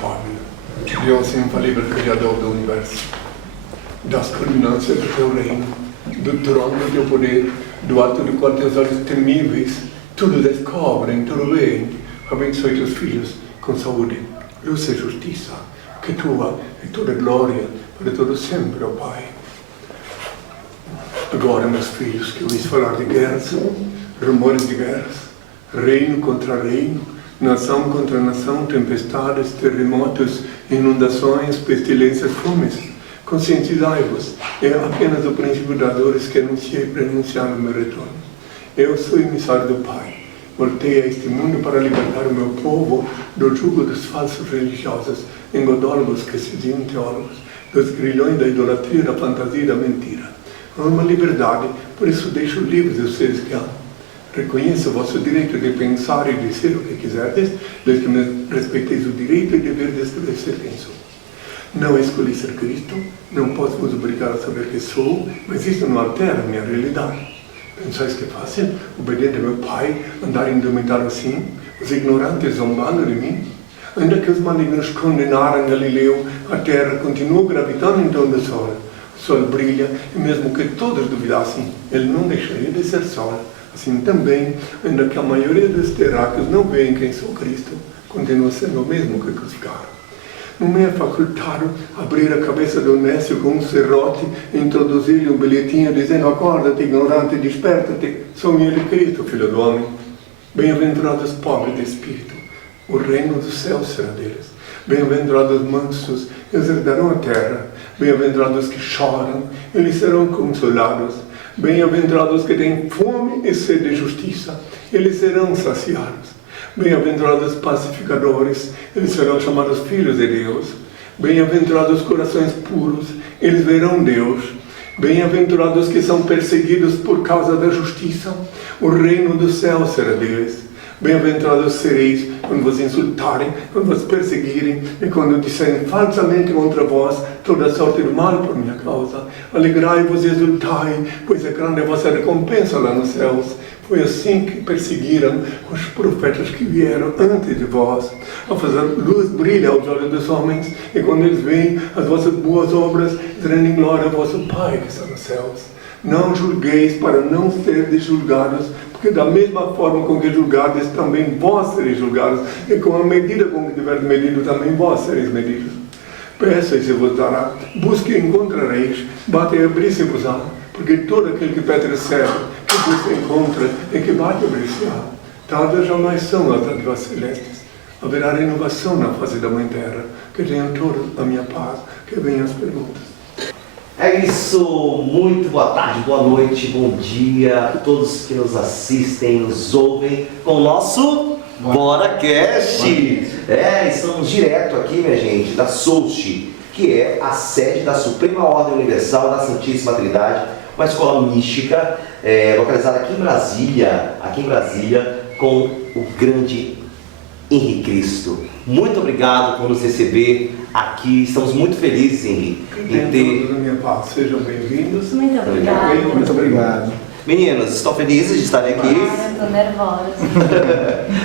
inefável, Deus infalível, Criador do Universo, das culminâncias do teu reino, do trono do teu poder, do alto do qual teus olhos temíveis tudo descobrem, tudo veem. Abençoe teus filhos com saúde, luz e justiça, que tua e toda glória para todo sempre, ó Pai. Agora, meus filhos, que ouvis falar de guerras, rumores de guerras, reino contra reino, nação contra nação, tempestades, terremotos, inundações, pestilências, fomes. Conscientizai-vos, é apenas o princípio das dores que anunciei para anunciar o meu retorno. Eu sou emissário do Pai. Voltei a este mundo para libertar o meu povo do jugo dos falsos religiosos, engodólogos que se diziam teólogos, dos grilhões da idolatria, da fantasia e da mentira. Há uma liberdade, por isso deixo livres os seres que amam. Reconheço o vosso direito de pensar e dizer o que quiserdes, desde que me respeiteis o direito e dever de esclarecer quem sou. Não escolhi ser Cristo, não posso vos obrigar a saber que sou, mas isso não altera a minha realidade. Pensais que é fácil, obediente ao meu Pai, andar indumentado assim, os ignorantes zombando de mim? Ainda que os malignos condenaram Galileu, a terra continua gravitando em torno do sol. O sol brilha, e mesmo que todos duvidassem, ele não deixaria de ser sol. Assim também, ainda que a maioria dos terráqueos não veem quem sou Cristo, continua sendo o mesmo que crucificaram. Não me é facultado abrir a cabeça do nécio com um serrote e introduzir-lhe um bilhetinho dizendo: acorda-te, ignorante, desperta-te, sou eu de Cristo, filho do homem. Bem-aventurados pobres de espírito, o reino dos céus será deles. Bem-aventurados mansos, eles herdarão a terra. Bem-aventurados que choram, eles serão consolados. Bem-aventurados que têm fome e sede de justiça, eles serão saciados. Bem-aventurados pacificadores, eles serão chamados filhos de Deus. Bem-aventurados corações puros, eles verão Deus. Bem-aventurados que são perseguidos por causa da justiça, o reino do céu será deles. Bem-aventurados sereis quando vos insultarem, quando vos perseguirem e quando disserem falsamente contra vós toda sorte de mal por minha causa. Alegrai-vos e exultai, pois é grande a vossa recompensa lá nos céus. Foi assim que perseguiram os profetas que vieram antes de vós. A fazer luz brilha aos olhos dos homens, e quando eles veem as vossas boas obras, rendem glória ao vosso Pai que está nos céus. Não julgueis para não serdes julgados, porque da mesma forma com que julgardes, também vós sereis julgados, e com a medida com que tiverdes medido, também vós sereis medidos. Peça e se vos dará, busque e encontrareis, bate e abrir-se-vos-á, porque todo aquele que pede recebe, que busca encontra, e que bate abrir-se-á. Tardas jamais são as dádivas celestes. Haverá renovação na face da Mãe Terra, que tenham toda a minha paz, que venham as perguntas. É isso, muito boa tarde, boa noite, bom dia a todos que nos assistem, nos ouvem com o nosso BoraCast. Estamos direto aqui, minha gente, da SOUST, que é a sede da Suprema Ordem Universal da Santíssima Trindade, uma escola mística localizada aqui em Brasília, com o grande Henri Cristo. Muito obrigado por nos receber aqui, estamos muito felizes, Henri, em ter... minha paz, sejam bem-vindos. Muito obrigada. Muito obrigado. Meninos, estão felizes de estarem aqui? Eu tô nervosa.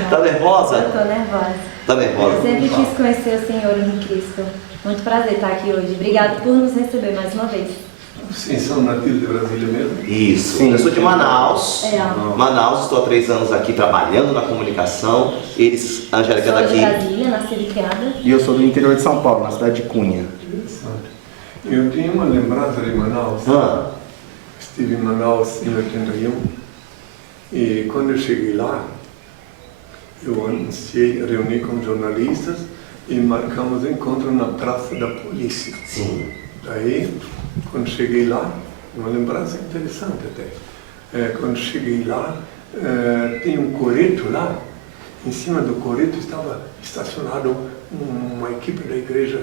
Tá nervosa? Eu tô nervosa. Tá nervosa? Eu sempre quis conhecer o Senhor Henri Cristo. Muito prazer estar aqui hoje. Obrigada por nos receber mais uma vez. Sim, são nativos de Brasília mesmo? Isso. Sim. Eu sou de Manaus. É. Manaus, estou há 3 anos aqui trabalhando na comunicação. Eles, a Angélica Sou de daqui. Brasília, nascida e criada. E eu sou do interior de São Paulo, na cidade de Cunha. Interessante. Eu tenho uma lembrança de Manaus. Estive em Manaus em 81 e quando eu cheguei lá, eu anunciei, reuni com jornalistas e marcamos encontro na Praça da Polícia. Sim. Daí, quando cheguei lá, uma lembrança interessante até. Quando cheguei lá, tem um coreto lá. Em cima do coreto estava estacionado uma equipe da igreja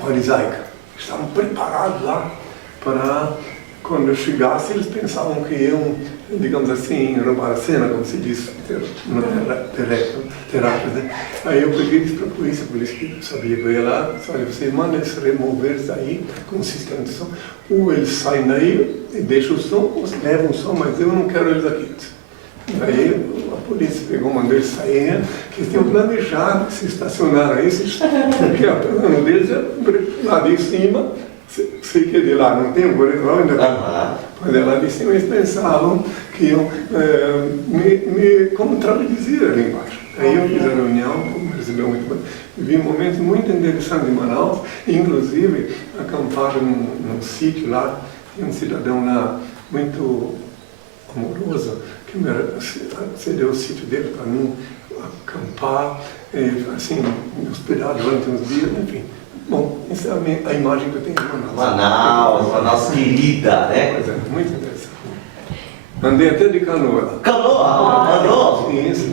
farisaica. Estavam preparados lá para, quando eu chegasse, eles pensavam que iam, digamos assim, roubar a cena, como se diz, no teatro, né? Aí eu peguei e disse para a polícia que sabia que eu ia lá, disse: olha, vocês mandam eles remover daí com o sistema de som, ou eles saem daí e deixam o som, ou levam o som, mas eu não quero eles aqui. Daí a polícia pegou, mandou eles sair, que eles tinham planejado se estacionaram aí, porque o plano deles é lá de cima, sei que é de lá, não tem um corredor ainda, mas é lá de cima eles pensavam que iam como traduzir ali embaixo. Aí eu fiz a reunião, me recebeu muito bem, vi momentos muito interessantes em Manaus, inclusive acamparam num sítio lá, tinha um cidadão lá muito amoroso, que me cedeu o sítio dele para mim acampar, assim, me hospedar durante uns dias, enfim. Bom, essa é a imagem que eu tenho de Manaus. Manaus querida, né? Pois é, muito interessante. Andei até de canoa. Canoa? Andou? Isso.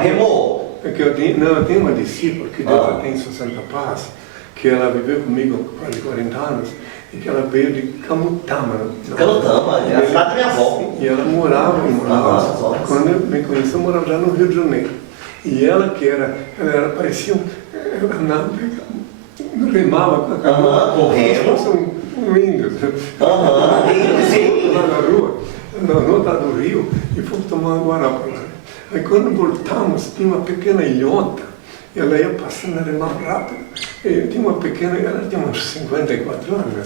Remou? Porque eu tenho uma discípula que Deus já tem em sua santa paz, que ela viveu comigo há quase 40 anos, e que ela veio de Camutama. Camutama, é a cidade da minha avó. E ela morava em Manaus. Quando eu me conheci, eu morava já no Rio de Janeiro. E ela parecia remava com a canoa, com remo. fosse um índio. Lá na rua, no outro lado do rio, e fomos tomar uma guarapa lá. Aí quando voltamos, tinha uma pequena ilhota, ela ia passando, ela remava rápido. Tinha uma pequena, ela tinha uns 54 anos, né?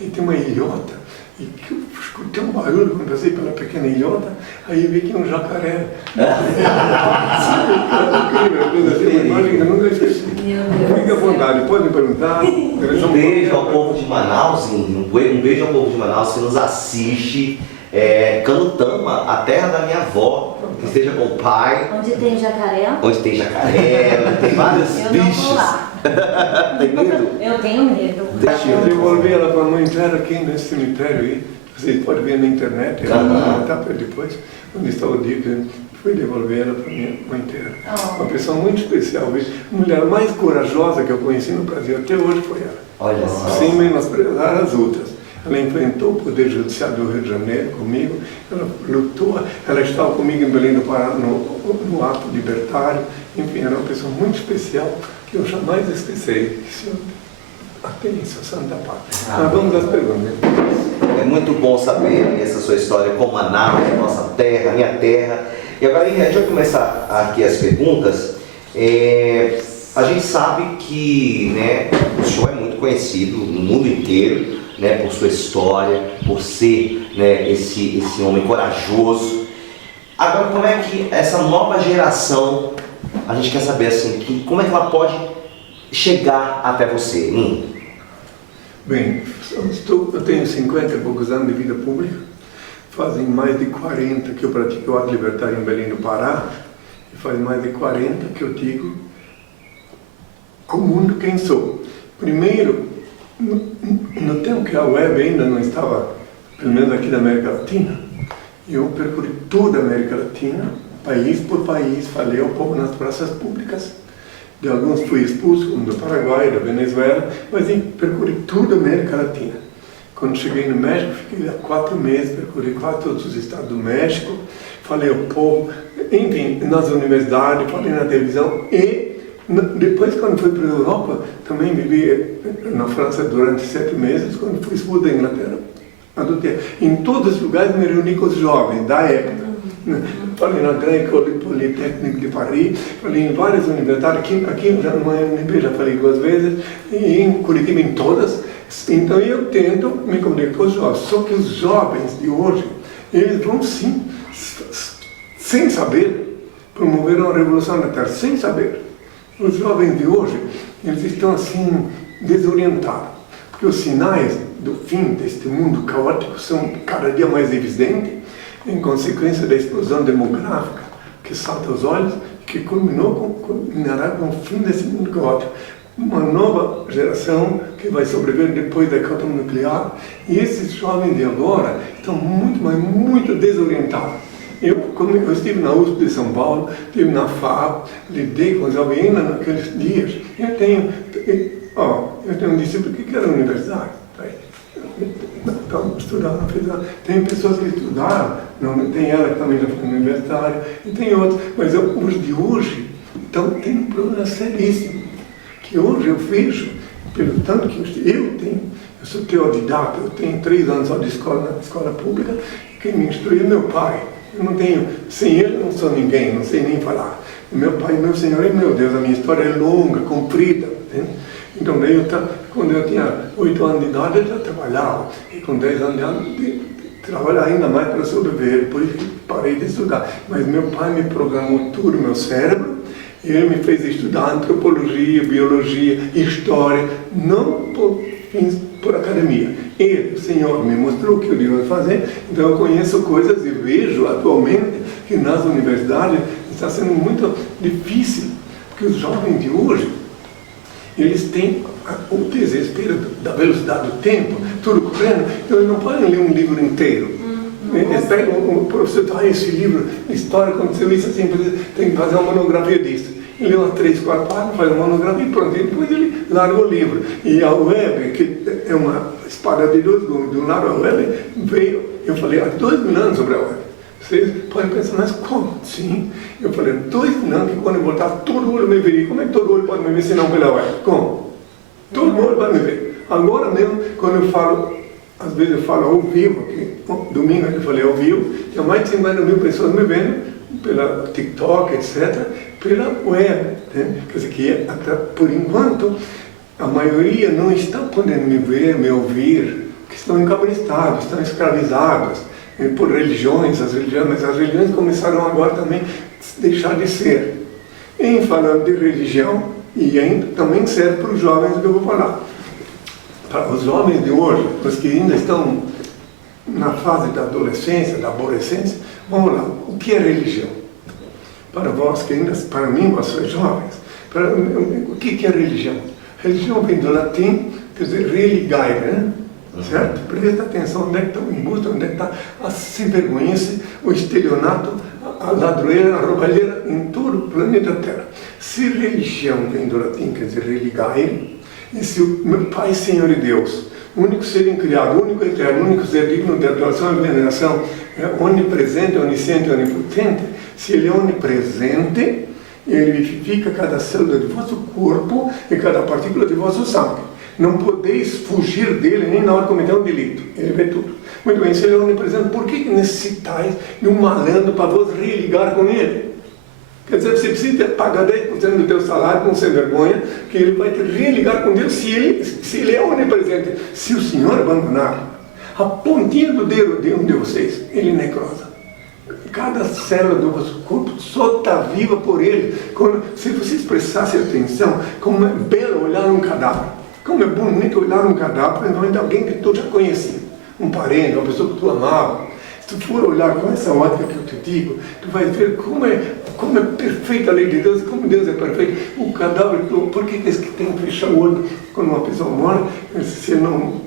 E tinha uma ilhota, e que eu escutei um barulho quando passei pela pequena ilhota, aí vi que um jacaré. Incrível, uma imagem que eu nunca esqueci. Fique à vontade, pode me perguntar. Um beijo ao povo de Manaus, um beijo ao povo de Manaus que nos assiste. Canutama, a terra da minha avó, que esteja com o pai. Onde tem jacaré? Onde tem jacaré, onde tem vários Eu bichos. não vou lá. Tem medo? Eu tenho medo. Eu devolvi ela para a mãe dela aqui nesse cemitério aí. Vocês podem ver na internet, ela vai botar para depois, onde está o dia que eu fui devolver ela para a minha mãe inteira. Uma pessoa muito especial, a mulher mais corajosa que eu conheci no Brasil até hoje foi ela. Olha só. Sem menosprezar as outras. Ela enfrentou o Poder Judiciário do Rio de Janeiro comigo, ela lutou, ela estava comigo em Belém do Pará no ato libertário, enfim, era uma pessoa muito especial que eu jamais esquecerei, que o Senhor a tem em sua santa paz. Mas vamos às perguntas. É muito bom saber essa sua história com Manaus, a nossa terra, minha terra. E agora, deixa eu começar aqui as perguntas. A gente sabe que, né, o senhor é muito conhecido no mundo inteiro, né, por sua história, por ser, né, esse homem corajoso. Agora, como é que essa nova geração, a gente quer saber assim, como é que ela pode chegar até você? Bem, eu tenho 50 e poucos anos de vida pública, fazem mais de 40 que eu pratico o ato libertário em Belém do Pará, e faz mais de 40 que eu digo ao mundo quem sou. Primeiro, no tempo que a web ainda não estava, pelo menos aqui na América Latina, eu percorri toda a América Latina, país por país, falei ao povo nas praças públicas. De alguns fui expulso, como do Paraguai, da Venezuela, mas percorri toda a América Latina. Quando cheguei no México, fiquei há 4 meses, percorri 4 outros estados do México, falei ao povo, enfim, nas universidades, falei na televisão e depois, quando fui para a Europa, também vivi na França durante 7 meses, quando fui expulso da Inglaterra. Adotei. Em todos os lugares me reuni com os jovens da época. Falei na Grande École Polytechnique de Paris, falei em várias universidades, aqui já numa UNB já falei 2 vezes, e em Curitiba em todas. Então eu tento me comunicar com os jovens. Só que os jovens de hoje, eles vão sim, sem saber, promover uma revolução na Terra, sem saber. Os jovens de hoje, eles estão assim, desorientados, porque os sinais do fim deste mundo caótico são cada dia mais evidentes, em consequência da explosão demográfica que salta aos olhos, que culminará com o fim desse mundo caótico. Uma nova geração que vai sobreviver depois da hecatombe nuclear, e esses jovens de agora estão muito, mas muito desorientados. Eu estive na USP de São Paulo, estive na FAO, lidei com os jovens ainda naqueles dias. Eu tenho um discípulo que quer a universidade. Então, estudaram, fizeram. Tem pessoas que estudaram, tem ela que também já foi universitária, e tem outros. Mas os de hoje, então, tem um problema seríssimo, que hoje eu vejo, pelo tanto que eu tenho, eu sou teodidata, eu tenho 3 anos só de escola, na escola pública, e quem me instruiu é meu pai. Eu não tenho, sem ele não sou ninguém, não sei nem falar. Meu Pai, meu Senhor e meu Deus, a minha história é longa, comprida. Entende? Então, daí quando eu tinha 8 anos de idade, eu já trabalhava. E com 10 anos de idade, trabalhava ainda mais para sobreviver. Por isso que parei de estudar. Mas meu pai me programou tudo, meu cérebro. E ele me fez estudar antropologia, biologia, história, não por academia. Ele, o Senhor, me mostrou o que eu devia fazer. Então, eu conheço coisas e vejo atualmente que nas universidades está sendo muito difícil. Porque os jovens de hoje, eles têm o desespero da velocidade do tempo, tudo correndo, então eles não podem ler um livro inteiro. Eles pegam, o professor diz, esse livro, história, aconteceu isso assim, tem que fazer uma monografia disso. Ele lê umas 3, 4 páginas, faz uma monografia e pronto, e depois ele larga o livro. E a web, que é uma espada de 2 gumes, de um lado a web veio, eu falei há 2 mil anos sobre a web. Vocês podem pensar, mas como? Sim, eu falei, 2 mil anos que quando eu voltar, todo olho me veria. Como é que todo olho pode me ver se não pela web? Como? Todo olho vai me ver. Agora mesmo, quando eu falo, às vezes eu falo ao vivo, que domingo eu falei ao vivo, tinha mais de 50 mil pessoas me vendo, pela TikTok, etc., pela web. Né? Quer dizer que, até por enquanto, a maioria não está podendo me ver, me ouvir, que estão encabristados, estão escravizados por religiões, mas as religiões começaram agora também a deixar de ser. Em falando de religião, e ainda também serve para os jovens que eu vou falar. Para os jovens de hoje, os que ainda estão na fase da adolescência, da aborrecência, vamos lá, o que é religião? Para vós que ainda, para mim, vós sois jovens, o que é religião? Religião vem do latim, quer dizer, religare, né? Certo? Presta atenção onde é que está o embuste, onde é que está a sem-vergonhice, o estelionato, a ladroeira, a roubalheira em todo o planeta Terra. Se religião vem do latim, quer dizer, religare, e se o meu Pai, Senhor e Deus, o único ser incriado, o único eterno, o único ser digno de adoração e veneração, é onipresente, onisciente e onipotente, se ele é onipresente, ele vivifica cada célula de vosso corpo e cada partícula de vosso sangue. Não podeis fugir dele nem na hora de cometer um delito. Ele vê tudo. Muito bem, se ele é onipresente, por que necessitais de um malandro para vos religar com ele? Quer dizer, você precisa pagar 10% do teu salário com sem vergonha, que ele vai te religar com Deus se ele é onipresente. Se o Senhor abandonar a pontinha do dedo de um de vocês, ele necrosa. Cada célula do vosso corpo só está viva por ele. Se vocês prestassem atenção, como é belo olhar um cadáver. Como é bonito olhar um cadáver, principalmente alguém que tu já conhecia. Um parente, uma pessoa que tu amava. Se tu for olhar com essa ótica que eu te digo, tu vai ver como é perfeita a lei de Deus, como Deus é perfeito. O cadáver, por que que tem que fechar o olho quando uma pessoa morre? Se não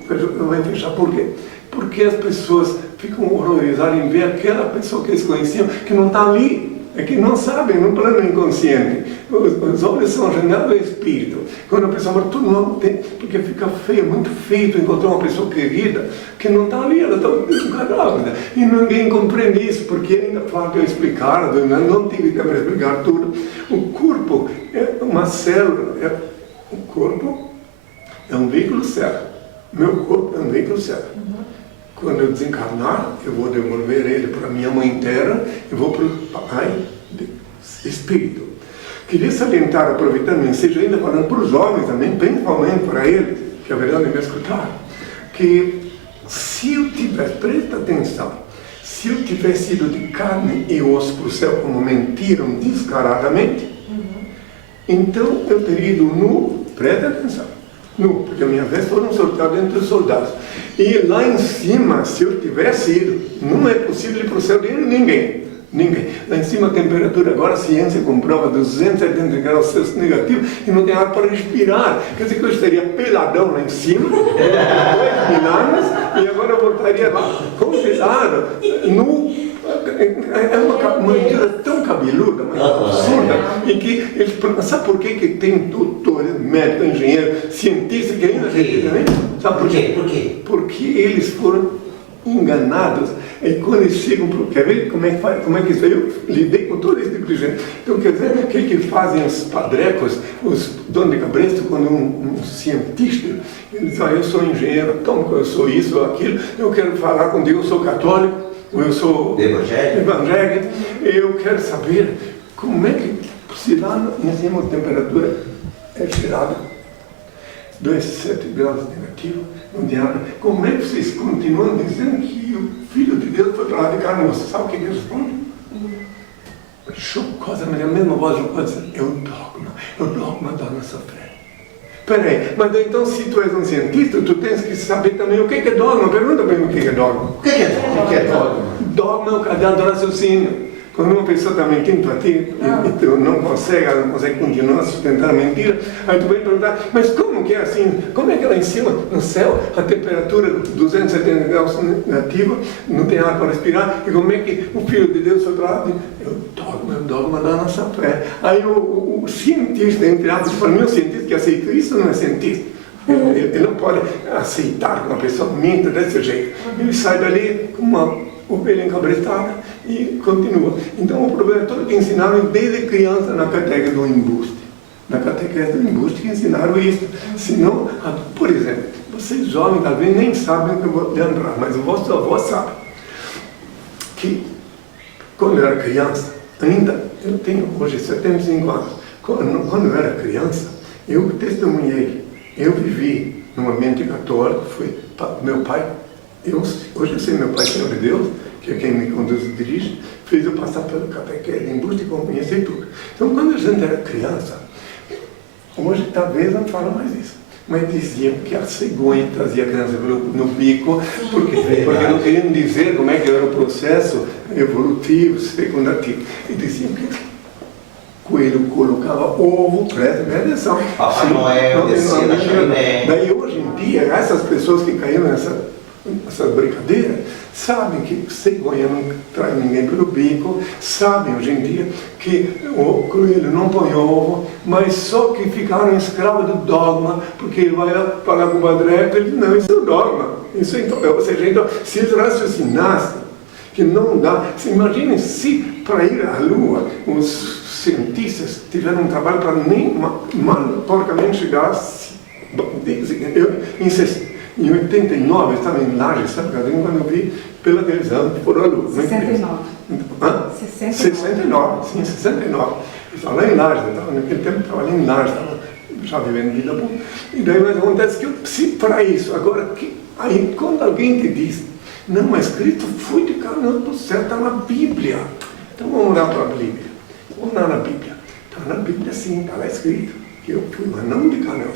vai fechar, por quê? Porque as pessoas ficam horrorizadas em ver aquela pessoa que eles conheciam que não está ali. É que não sabem, no plano inconsciente. Os olhos são a janela do espírito. Quando a pessoa morre, tudo não tem, porque fica feio, muito feio encontrar uma pessoa querida que não está ali, ela está um cadáver. E ninguém compreende isso, porque ainda falta eu explicar, não tive tempo de explicar tudo. O corpo é uma célula, o corpo é um veículo célula. Meu corpo é um veículo célula. Quando eu desencarnar, eu vou devolver ele para a minha mãe terra e vou para o Pai Espírito. Queria salientar, aproveitando, e seja ainda falando para os jovens também, principalmente para eles, que é verdade me escutar, que se eu tivesse, presta atenção, se eu tivesse ido de carne e osso para o céu, como mentiram descaradamente, então eu teria ido nu, presta atenção, nu, porque minhas vestes foram sorteadas entre os soldados. E lá em cima, se eu tivesse ido, não é possível ir para o céu de ninguém. Ninguém. Lá em cima a temperatura, agora a ciência comprova 270 graus Celsius negativo e não tem ar para respirar. Quer dizer que eu estaria peladão lá em cima, 2 mil anos, e agora eu voltaria lá congelado, nu. É uma mentira tão cabeluda, mas absurda, e que eles, sabe por que tem doutores, médicos, engenheiros, cientistas que ainda acreditam, né? Sabe por quê? Por quê? Porque eles foram enganados, e quando eles chegam para... Quer ver como é que isso aí? Eu lidei com todo esse tipo de gente. Então, quer dizer, o que fazem os padrecos, os donos de cabresto, quando um cientista, ele diz, eu sou engenheiro, então eu sou isso ou aquilo, eu quero falar com Deus, eu sou católico. eu sou evangélico, eu quero saber como é que, se lá em cima a temperatura é gerada 2,7 graus negativo, não tem água, como é que vocês continuam dizendo que o Filho de Deus foi para lá de carne? Você sabe o que ele responde? Chocosa, mas a mesma voz não pode dizer, é o dogma da nossa fé. Peraí, mas então se tu és um cientista, tu tens que saber também o que é dogma. Pergunta para mim o que é dogma. O que é dogma? Dogma é o cadeado do raciocínio. Quando uma pessoa está mentindo para ti e tu não consegue continuar a sustentar a mentira, aí tu vem perguntar, mas como que é assim? Como é que lá em cima, no céu, a temperatura 270 graus negativa, não tem ar para respirar, e como é que o Filho de Deus foi para lá? É o dogma da nossa fé. Aí o cientista, entre aspas, para mim o cientista que aceita isso não é cientista. Ele não pode aceitar que uma pessoa minta desse jeito. Ele sai dali com uma ovelha encabretada e continua. Então o problema é todo que ensinaram desde criança na catequese do embuste. Na catequese do embuste que ensinaram isso. Senão, por exemplo, vocês jovens talvez nem sabem o que eu vou lembrar, mas o vosso avô sabe que quando eu era criança, ainda, eu tenho hoje 75 anos, quando eu era criança, eu testemunhei, eu vivi num ambiente católico, meu pai, hoje eu sei meu pai Senhor de Deus, que é quem me conduz e dirige, fez eu passar pelo catequese de embuste e conhecer tudo. Então quando a gente era criança, hoje talvez não fala mais isso, mas diziam que a cegonha trazia a criança no bico, porque não queriam dizer como é que era o processo evolutivo, fecundativo. E diziam que o coelho colocava ovo, presta bem atenção. Papai Noel descia na chaminé. Daí hoje em dia, essas pessoas que caíram nessas brincadeiras, sabem que cegonha não traz ninguém pelo bico, sabem hoje em dia que o coelho não põe ovo, mas só que ficaram escravos do dogma, porque ele vai lá falar com o Badreco, ele diz, não, isso é o dogma. Isso então, ou seja, então, se eles raciocinassem que não dá, imaginem se para ir à Lua os cientistas tiveram um trabalho para nem porcamente chegar. Em 89, eu estava em Laje, Santa Catarina, quando eu vi pela televisão que foram à Lua. 69. Hã? 69, sim, 69. Eu estava lá em Laje, naquele tempo eu estava lá em Laje, estava já vivendo vida boa. E daí mas acontece que eu preciso para isso. Agora, aí quando alguém te diz, não, mas Cristo foi de caminho do céu, está na Bíblia. Então vamos olhar para a Bíblia. Vamos lá na Bíblia. Está na Bíblia sim, está lá escrito que eu fui, mas não de caminho.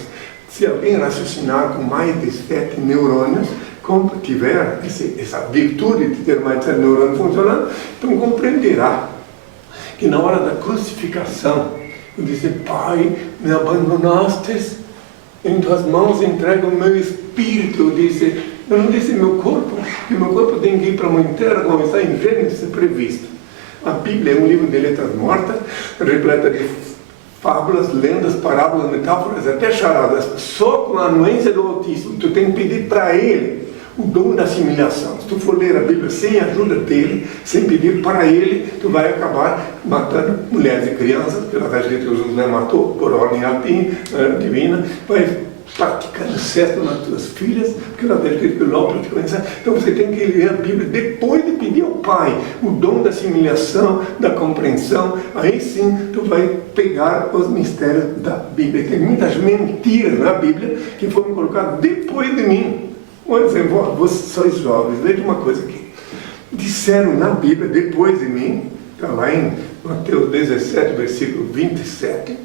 Se alguém raciocinar com mais de 7 neurônios, como tiver essa virtude de ter mais de 7 neurônios funcionando, então compreenderá que na hora da crucificação, eu disse, Pai, me abandonastes, em tuas mãos entrego o meu espírito. Eu não disse meu corpo, que meu corpo tem que ir para a mãe terra, como está em Gênesis previsto. A Bíblia é um livro de letras mortas, repleta de fábulas, lendas, parábolas, metáforas, até charadas. Só com a anuência do Altíssimo, tu tem que pedir para Ele o dom da assimilação. Se tu for ler a Bíblia sem a ajuda dele, sem pedir para ele, tu vai acabar matando mulheres e crianças, porque lá está escrito que Josué matou por ordem divina, vai praticando incesto nas tuas filhas, porque lá está escrito que Ló praticou incesto. Então você tem que ler a Bíblia depois de pedir ao Pai o dom da assimilação, da compreensão, aí sim tu vai pegar os mistérios da Bíblia. Tem muitas mentiras na Bíblia que foram colocadas depois de mim. Por exemplo, vocês sois jovens, veja uma coisa aqui. Disseram na Bíblia, depois de mim, está lá em Mateus 17, versículo 27,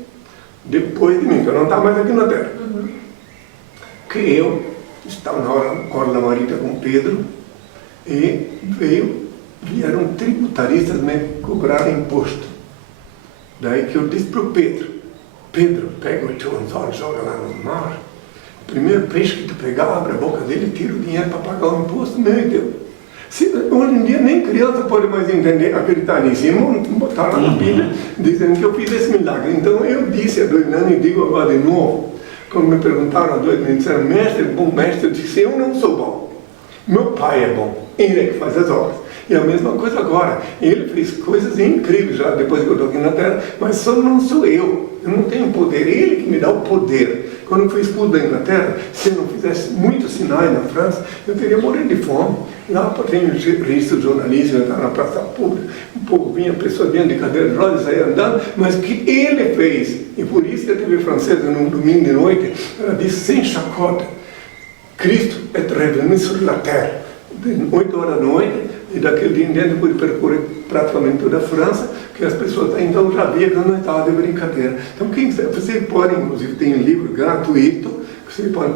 depois de mim, que eu não estava mais aqui na terra, que eu estava na hora da marita com Pedro, e vieram tributaristas me cobrar imposto. Daí que eu disse para o Pedro, pega o teu anzol e joga lá no mar. O primeiro peixe que tu pegar, abre a boca dele e tira o dinheiro para pagar o imposto, meu Deus. Hoje em dia nem criança pode mais entender, acreditar nisso. E botaram na Bíblia dizendo que eu fiz esse milagre. Então eu disse há 2 anos e digo agora de novo, quando me perguntaram há 2 anos, me disseram, mestre, bom mestre, eu disse, eu não sou bom. Meu pai é bom, ele é que faz as obras. E a mesma coisa agora, ele fez coisas incríveis já depois que eu estou aqui na terra, mas só não sou eu. eu não tenho poder, ele que me dá o poder. Quando eu fui expulso da Inglaterra, se eu não fizesse muitos sinais na França, eu teria morrido de fome. Lá tem registro de jornalistas, eu estava na praça pública, um povo vinha, pessoas vinham de cadeira de rodas, saía andando, mas o que ele fez, e por isso que a TV francesa, num domingo de noite, ela disse sem chacota, Cristo é revenu sobre a terra. De 8 horas da noite, e daquele dia em diante eu pude percorrer praticamente toda a França, que as pessoas então já viam que eu não estava de brincadeira. Então, quem quiser, você pode, inclusive, tem um livro gratuito, que você pode,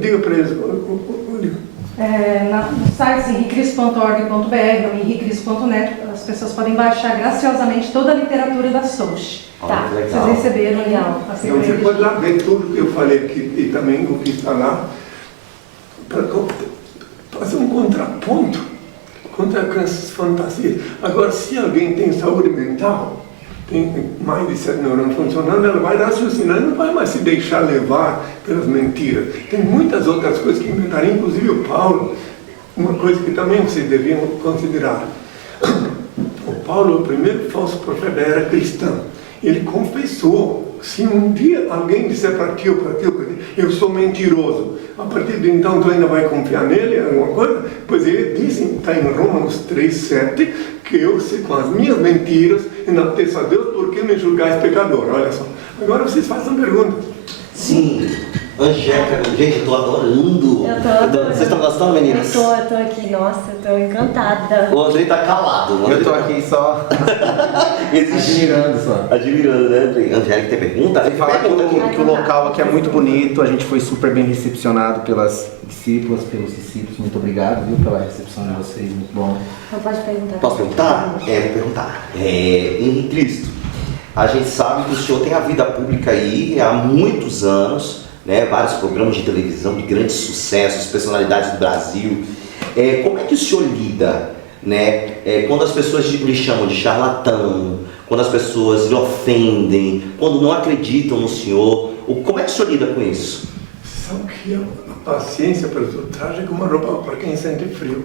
diga para eles o livro. No site henricristo.org.br ou henricristo.net, as pessoas podem baixar graciosamente toda a literatura da Soch. Tá. Vocês receberam, Legal. Então, você pode lá ver tudo que eu falei aqui e também o que está lá, para fazer um contraponto contra essas fantasias. Agora, se alguém tem saúde mental, tem mais de 7 neurônios funcionando, ela vai raciocinar, não vai mais se deixar levar pelas mentiras. Tem muitas outras coisas que inventariam, inclusive o Paulo, uma coisa que também vocês deviam considerar. O Paulo, o primeiro falso profeta da era cristã, ele confessou, se um dia alguém disser para ti, eu sou mentiroso, a partir de então tu ainda vai confiar nele, alguma coisa? Pois ele diz, está em Romanos 3,7, que eu, com as minhas mentiras, enalteço a Deus, porque me julgais pecador. Olha só. Agora vocês façam perguntas. Sim, Angélica, gente, eu tô adorando. Eu tô adorando. Vocês estão gostando, meninas? Eu tô aqui, nossa, eu tô encantada. O Andrei tá calado. Eu tô aqui só admirando só. Admirando, né, Andrei? Angélica, tem pergunta? E falar que o local aqui é muito bonito, a gente foi super bem recepcionado pelas discípulas, pelos discípulos. Muito obrigado, viu, pela recepção de vocês, muito bom. Então pode perguntar. Posso perguntar? Vou perguntar. Em Cristo, a gente sabe que o senhor tem a vida pública aí há muitos anos, né? Vários programas de televisão de grandes sucessos, personalidades do Brasil. Como é que o senhor lida, né? Quando as pessoas lhe chamam de charlatão, quando as pessoas lhe ofendem, quando não acreditam no senhor, como é que o senhor lida com isso? Sabe que a paciência para os outros é como uma roupa para quem sente frio.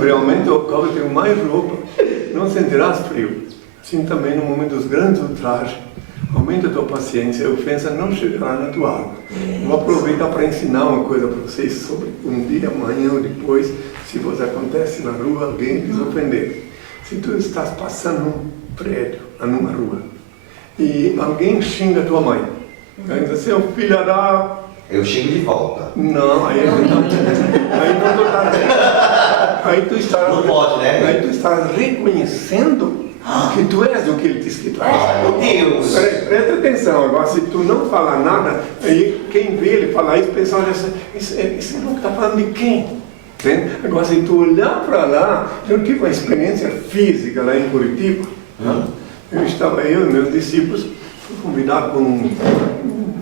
Realmente o qual tem mais roupa, não sentirás frio. Assim também no momento dos grandes ultrajes, aumenta a tua paciência, a ofensa não chegará na tua alma. Vou aproveitar para ensinar uma coisa para vocês sobre um dia, amanhã ou depois, se você acontece na rua, alguém lhes ofender. Se tu estás passando num prédio, numa rua, e alguém xinga tua mãe, aí diz assim, filha da... Eu chego de volta. Não, aí tu estás... Não pode, né? Aí tu estás reconhecendo que tu és o que ele diz que tu és. Meu Deus! Presta atenção, agora se tu não falar nada, aí quem vê ele falar isso, pensa, olha, esse louco está falando de quem? Entende? Agora se tu olhar para lá, eu tive uma experiência física lá em Curitiba, eu e meus discípulos, fui convidado por um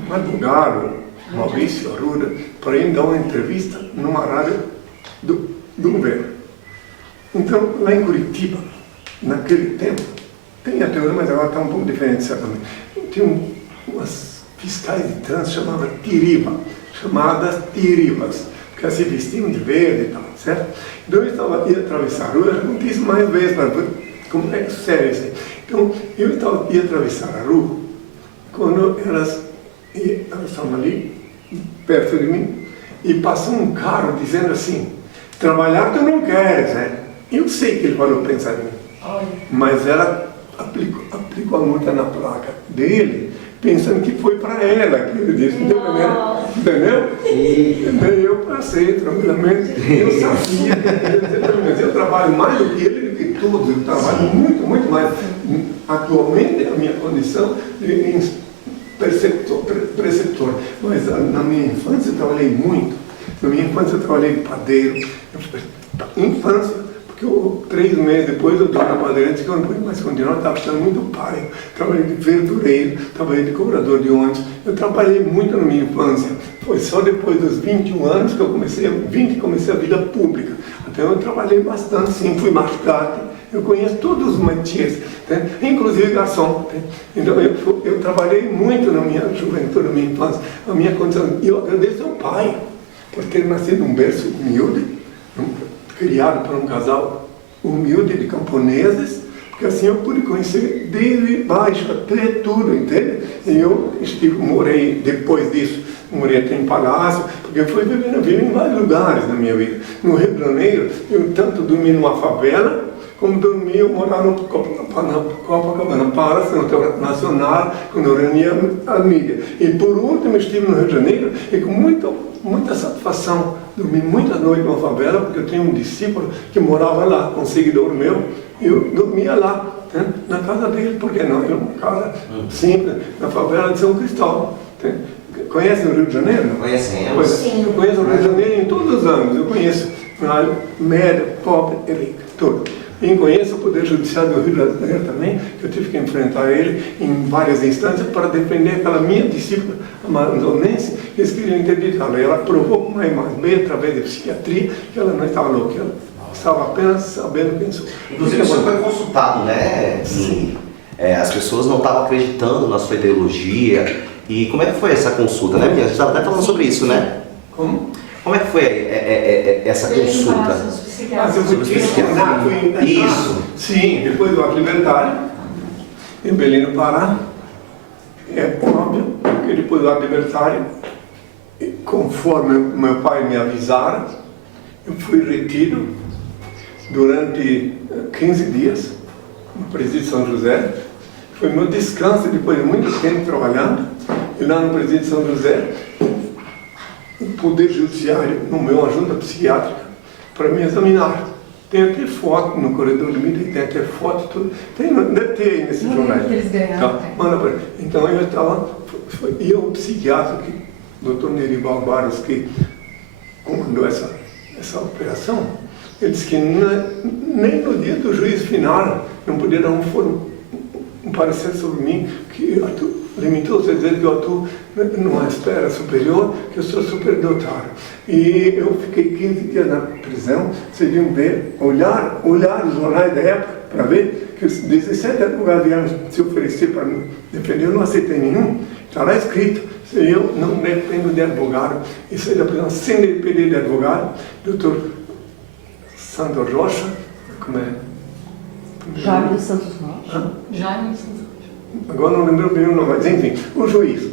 advogado, Maurício Arruda, para ir dar uma entrevista numa rádio do governo. Então, lá em Curitiba, naquele tempo, tem até hoje, mas agora está um pouco diferente, certamente. Tinha umas fiscais de trânsito chamadas tiribas, que se vestiam de verde e tal, certo? Então eu ia atravessar a rua, eu não disse mais vezes, mas como é sério isso aí? Então eu ia atravessar a rua, quando elas estavam ali, perto de mim, e passou um carro dizendo assim, trabalhar tu não queres, né? Eu sei que ele falou pensar em mim. Mas ela aplicou a multa na placa dele, pensando que foi para ela que ele disse, entendeu? E eu passei tranquilamente, eu sabia, mas eu trabalho mais do que ele, do que todos, eu trabalho muito, muito mais. Atualmente a minha condição de preceptor, mas na minha infância eu trabalhei muito. Na minha infância eu trabalhei de padeiro, infância. Porque 3 meses depois eu estava na padaria, disse que eu não podia mais continuar, eu estava precisando muito do pai. Trabalhei de verdureiro, trabalhei de cobrador de ônibus. Eu trabalhei muito na minha infância. Foi só depois dos 21 anos que eu comecei a vida pública. Então eu trabalhei bastante, sim, fui mascate. Eu conheço todos os métiers, inclusive garçom. Então eu trabalhei muito na minha juventude, na minha infância, na minha condição. E eu agradeço ao pai por ter nascido num berço humilde, criado por um casal humilde de camponeses, Porque assim eu pude conhecer desde baixo até tudo, entende? E eu morei, depois disso, morei até em palácio, porque eu fui vivendo em vários lugares na minha vida. No Rio de Janeiro, eu tanto dormi numa favela, como dormi, eu morava no Copacabana, Palácio Nacional, quando eu reunia a mídia. E por último, estive no Rio de Janeiro e com muita satisfação. Dormi muitas noites numa favela, porque eu tinha um discípulo que morava lá, um seguidor meu, e eu dormia lá, né, na casa dele, porque não, era uma casa simples, na favela de São Cristóvão. Né. Conhecem o Rio de Janeiro? Conhecemos. Sim. Eu conheço o Rio de Janeiro em todos os âmbitos. Eu conheço a área média, pobre e rica, tudo. E conheço o Poder Judiciário do Rio de Janeiro também, que eu tive que enfrentar ele em várias instâncias para defender aquela minha discípula amazonense, que eles queriam interditá-la. Ela provou com A mais B, através de psiquiatria, que ela não estava louca, ela estava apenas sabendo quem sou. Inclusive, o senhor foi consultado, né? Sim. As pessoas não estavam acreditando na sua ideologia. E como é que foi essa consulta, né? Porque a gente estava até falando sobre isso, né? Como? Como é que foi essa consulta? Mas eu fui questionar, Isso. Sim, depois do ato libertário, em Belém do Pará. É óbvio que depois do ato libertário, conforme meu pai me avisara, eu fui retido durante 15 dias no presídio de São José. Foi meu descanso depois de muito tempo trabalhando. E lá no presídio de São José, o Poder Judiciário nomeou uma junta psiquiátrica para me examinar. Tem até foto no corredor do mídia, tem até foto, tudo. Deve ter aí nesse jornal. Eles ganharam, Tá, manda para ele. Então eu estava, e o psiquiatra, o Dr. Nerival Barros, que comandou essa operação, ele disse que nem no dia do juízo final não podia dar um parecer sobre mim, que limitou-se a dizer que eu atuo numa esfera superior, que eu sou superdotado. E eu fiquei 15 dias na prisão, vocês iam ver, olhar os jornais da época, para ver que os 17 advogados vieram se oferecer para me defender, eu não aceitei nenhum. Está lá escrito, se eu não dependo de advogado, e saí da prisão sem depender de advogado, doutor Sandro Rocha, como é? Jaime dos Santos Rocha. Jaime dos Santos Rocha. Agora não lembro bem o nome, mas enfim, o juiz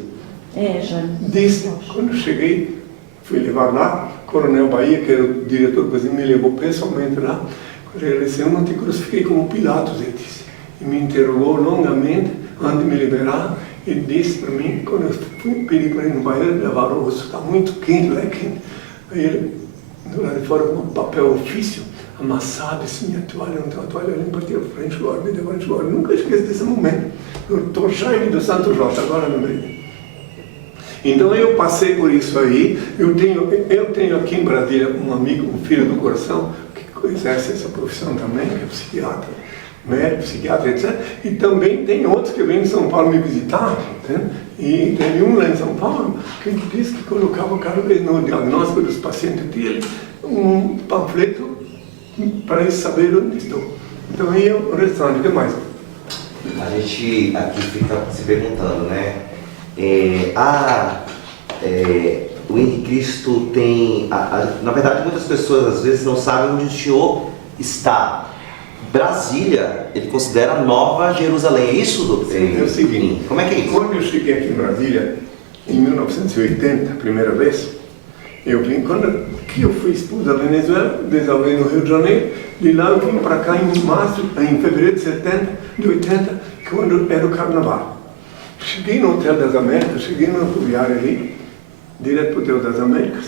Jaime. disse, quando eu cheguei, fui levar lá, Coronel Bahia, que era o diretor, me levou pessoalmente lá, ele disse, eu não te crucifiquei como Pilatos, ele disse, e me interrogou longamente, antes de me liberar, ele disse para mim, quando eu fui pedir para ir no banheiro, levar o rosto, está muito quente, lá é quente, aí ele, do lado de fora, com um papel ofício, amassado, assim, minha toalha, não tem uma toalha limpa, tinha frente agora, me deu frente agora, nunca esqueço desse momento. Doutor Jaime dos Santos Rocha, agora lembrei. Então eu passei por isso aí, eu tenho aqui em Brasília um amigo, um filho do coração, que exerce essa profissão também, que é psiquiatra, médico, psiquiatra, etc. E também tem outros que vêm de São Paulo me visitar, entende? E teve um lá em São Paulo que disse que colocava cada vez no diagnóstico dos pacientes dele um panfleto para eles saberem onde estou. Então aí é o restante, o que mais? A gente aqui fica se perguntando, né? O Henrique Cristo tem... na verdade, muitas pessoas às vezes não sabem onde o senhor está. Brasília, ele considera Nova Jerusalém. É isso, doutor? Sim, é o seguinte. Como é que é isso? Quando eu cheguei aqui em Brasília, em 1980, a primeira vez, eu vim, quando que eu fui expulso da Venezuela, desalguei no Rio de Janeiro, de lá eu vim para cá em fevereiro de 80, quando era o Carnaval. Cheguei no Hotel das Américas, cheguei no rodoviário ali, direto para o Hotel das Américas.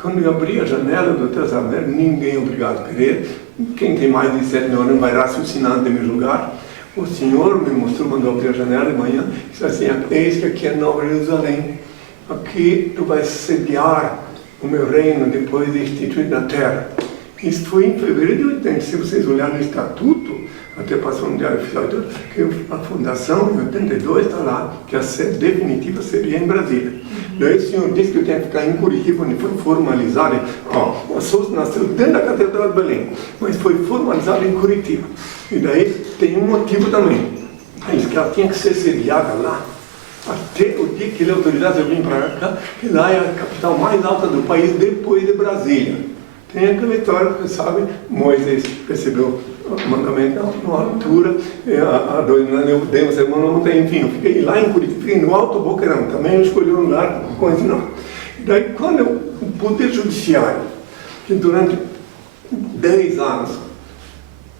Quando eu abri a janela do Hotel das Américas, ninguém é obrigado a querer. Quem tem mais de 7 anos não vai raciocinar antes de me julgar. O senhor me mostrou, mandou abrir a janela de manhã, disse assim, eis que aqui é Nova Jerusalém. Aqui tu vais sediar o meu reino depois de instituído na terra. Isso foi em fevereiro de 80. Se vocês olharem no estatuto, até passou no Diário Oficial, que a fundação, em 82, está lá, que a sede definitiva seria em Brasília. Daí o senhor disse que eu tinha que ficar em Curitiba, onde foi formalizado. O SUS nasceu dentro da Catedral de Belém, mas foi formalizado em Curitiba. E daí tem um motivo também. Diz que ela tinha que ser sediada lá, até o dia que ele autorizasse eu vim para cá, que lá é a capital mais alta do país, depois de Brasília. Tem aquela história, você sabe, Moisés recebeu mandamento na altura, eu dei uma semana na montanha, enfim, eu fiquei lá em Curitiba, fiquei no Alto Boqueirão, também eu escolhi um lugar com ensinar. Daí, quando o Poder Judiciário, que durante 10 anos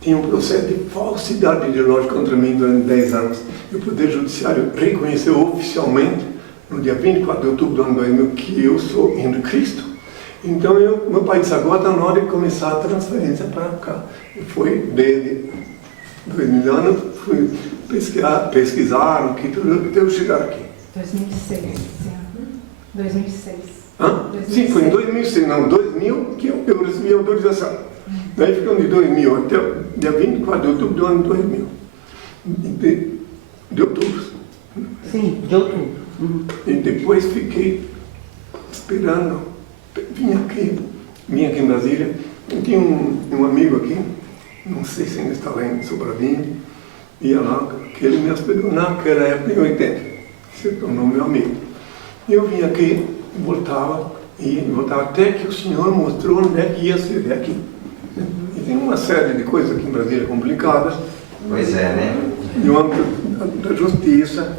tinha um processo de falsidade ideológica contra mim durante 10 anos, e o Poder Judiciário reconheceu oficialmente, no dia 24 de outubro do ano 2000, que eu sou Henrique Cristo. Então, meu pai disse, agora está na hora de começar a transferência para cá. E foi desde 2000 anos, fui pesquisar o que tudo, até eu chegar aqui. 2006, sim. 2006. Hã? Sim, foi em 2006, não, 2000 que eu recebi a autorização. Daí ficamos de 2000 até o dia 24 de outubro do ano 2000. De outubro. Sim, de outubro. E depois fiquei esperando. Vim aqui em Brasília. Eu tinha um amigo aqui, não sei se ainda está lá em Sobradinho, ia lá, que ele me hospedou naquela época, em 80. Se tornou meu amigo. E eu vim aqui, voltava até que o senhor mostrou onde é que ia ser aqui. E tem uma série de coisas aqui em Brasília complicadas. Pois é, né? E o âmbito da justiça,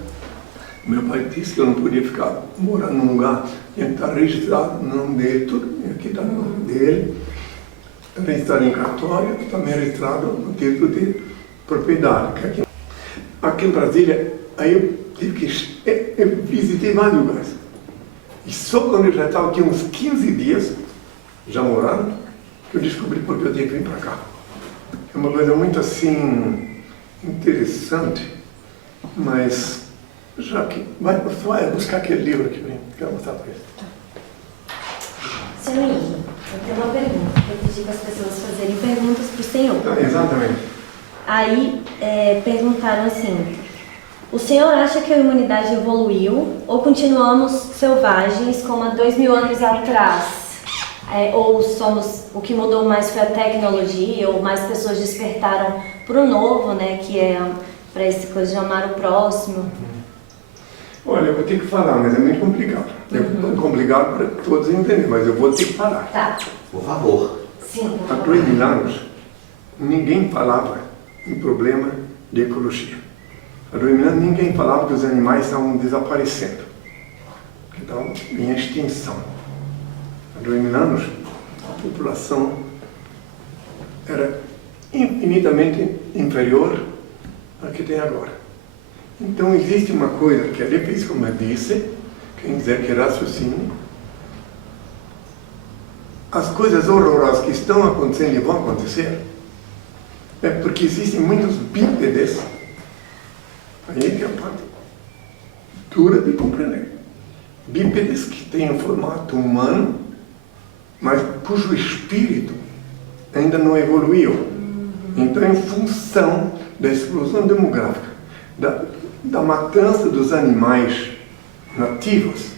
meu pai disse que eu não podia ficar morando num lugar que está registrado no nome dele, tudo aqui está no nome dele, registrado em cartório, também registrado no título de propriedade. Aqui em Brasília, aí eu visitei vários lugares. E só quando eu já estava aqui uns 15 dias, já morando, que eu descobri porque eu tinha que vir para cá. É uma coisa muito assim, interessante, mas já que vai buscar aquele livro aqui para mim, quero mostrar para ele. Senhor Henrique, eu tenho uma pergunta. Eu pedi para as pessoas fazerem perguntas para o senhor. Exatamente. Aí perguntaram assim: o senhor acha que a humanidade evoluiu ou continuamos selvagens como há 2000 anos atrás? Ou o que mudou mais foi a tecnologia, ou mais pessoas despertaram para o novo, né? Que é para essa coisa de amar o próximo? Olha, eu vou ter que falar, mas é muito complicado. É complicado para todos entenderem, mas eu vou ter que falar. Tá. Por favor. Sim. Há 2000 anos, ninguém falava em problema de ecologia. Há 2000 anos, ninguém falava que os animais estavam desaparecendo, que estavam em extinção. Há 2000 anos, a população era infinitamente inferior à que tem agora. Então, existe uma coisa que é difícil, como eu disse, quem quiser que raciocine. As coisas horrorosas que estão acontecendo e vão acontecer é porque existem muitos bípedes, aí que é a parte dura de compreender. Bípedes que têm um formato humano, mas cujo espírito ainda não evoluiu. Então, em função da explosão demográfica, da matança dos animais nativos,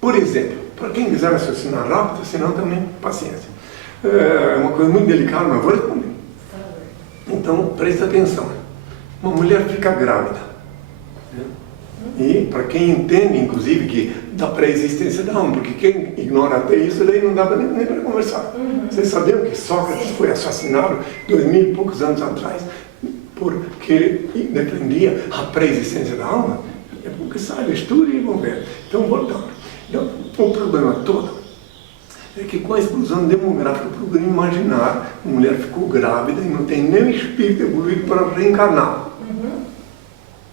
por exemplo, para quem quiser raciocinar rápido, senão também paciência. É uma coisa muito delicada, mas vou responder. Então, presta atenção. Uma mulher fica grávida. E para quem entende, inclusive, que da pré-existência da alma, porque quem ignora até isso, daí não dá nem para conversar. Vocês sabiam que Sócrates foi assassinado 2000 e poucos anos atrás porque ele defendia a pré-existência da alma? É porque sabe, estude e vão ver. Então, voltando. Então, o problema todo é que com a explosão demográfica, procura imaginar, a mulher ficou grávida e não tem nem espírito evoluído para reencarnar.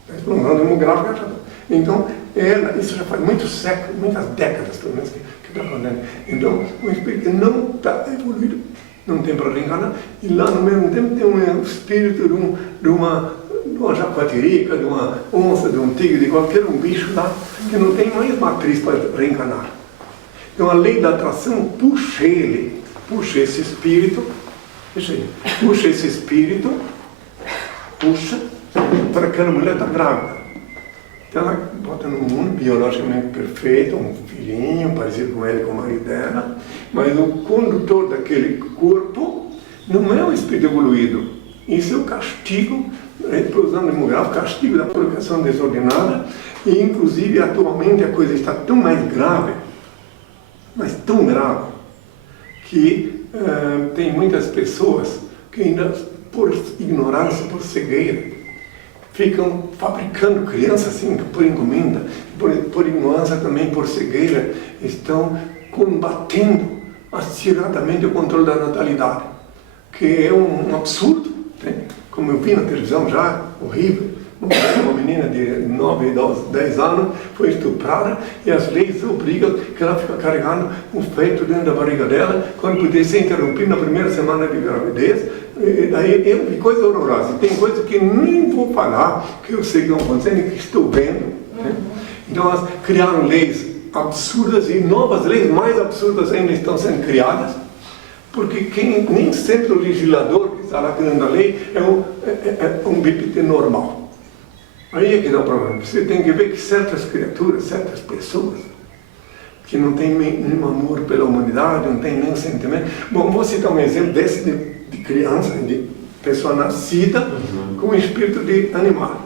A explosão demográfica já... Então, isso já faz muitos séculos, muitas décadas, pelo menos, que está acontecendo. Então, o espírito não está evoluído, não tem para reencarnar, e lá no mesmo tempo tem um espírito de uma jaguatirica, de uma onça, de um tigre, de qualquer bicho lá, que não tem mais matriz para reencarnar. Então, a lei da atração puxa esse espírito, para aquela mulher estar grávida. Então, ela bota no mundo biologicamente perfeito, um filhinho, parecido com ele, com o marido dela, mas o condutor daquele corpo não é o espírito evoluído. Isso é o castigo, a explosão demográfica, o castigo da procriação desordenada, e inclusive atualmente a coisa está tão mais grave, mas tão grave, que tem muitas pessoas que ainda por ignorância, por cegueira, ficam fabricando crianças assim, por encomenda, por ignorância também, por cegueira, estão combatendo acirradamente o controle da natalidade, que é um absurdo, né? Como eu vi na televisão já, horrível. Uma menina de 9, 10 anos foi estuprada e as leis obrigam que ela fique carregando um feto dentro da barriga dela, quando podia ser interrompido na primeira semana de gravidez. Daí eu vi coisa horrorosa. Tem coisa que nem vou falar, que eu sei que não acontece, que estou vendo. Né? Então elas criaram leis absurdas e novas leis mais absurdas ainda estão sendo criadas, porque nem sempre o legislador que está lá criando a lei é um bípede normal. Aí é que dá o problema. Você tem que ver que certas criaturas, certas pessoas, que não têm nenhum amor pela humanidade, não têm nenhum sentimento. Bom, vou citar um exemplo desse de criança, de pessoa nascida com um espírito de animal.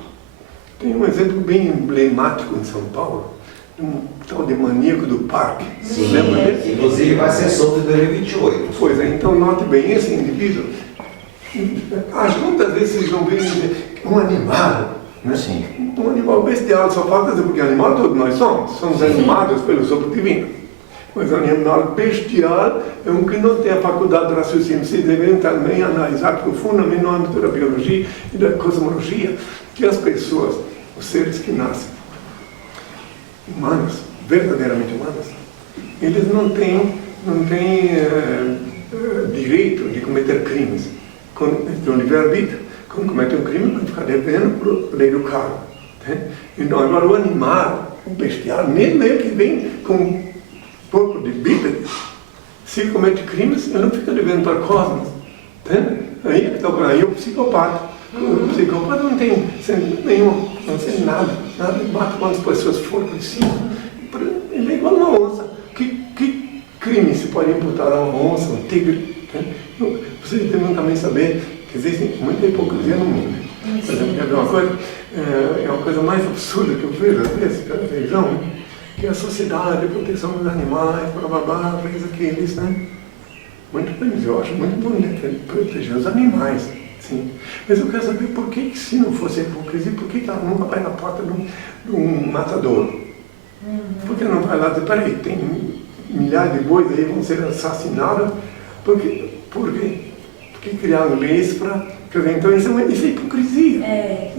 Tem um exemplo bem emblemático em São Paulo, um tal de maníaco do parque. Sim, lembra dele? inclusive vai ser solto em 2028. Pois é, então note bem, esse indivíduo, as muitas vezes vocês vão ver um animal, né? Sim. Um animal bestial, só falta dizer, porque animal todos nós somos animados pelo sopro divino. Mas um animal bestial é um que não tem a faculdade de raciocínio. Vocês devem também analisar profundamente no âmbito da biologia e da cosmologia que as pessoas, os seres que nascem humanos, verdadeiramente humanos, eles não têm direito de cometer crimes. Eles têm um livre-arbítrio. Quando comete um crime, vai ficar devendo por lei do karma. Né? Então, agora o animal, o bestial, mesmo ele que vem com um corpo de bípede, se comete crimes, ele não fica devendo para cosmos. Entende? Aí é que está o problema. Aí o psicopata. O psicopata não tem nenhum, não tem nada, mata quantas pessoas for preciso. Ele é igual a uma onça. Que crime se pode imputar a uma onça, um tigre? Né? Vocês devem também saber que existe muita hipocrisia no mundo. Por exemplo, é uma coisa mais absurda que eu vejo, às vezes, pela televisão, né? Que é a sociedade de proteção dos animais, blá, fez aqueles, né? Muito bem, eu acho muito bonito proteger os animais, sim. Mas eu quero saber por que se não fosse hipocrisia, por que ela nunca vai na porta de um matador? Por que não vai lá e diz, peraí, tem milhares de bois aí vão ser assassinados? Por quê? Porque criaram leis para... Então isso é hipocrisia.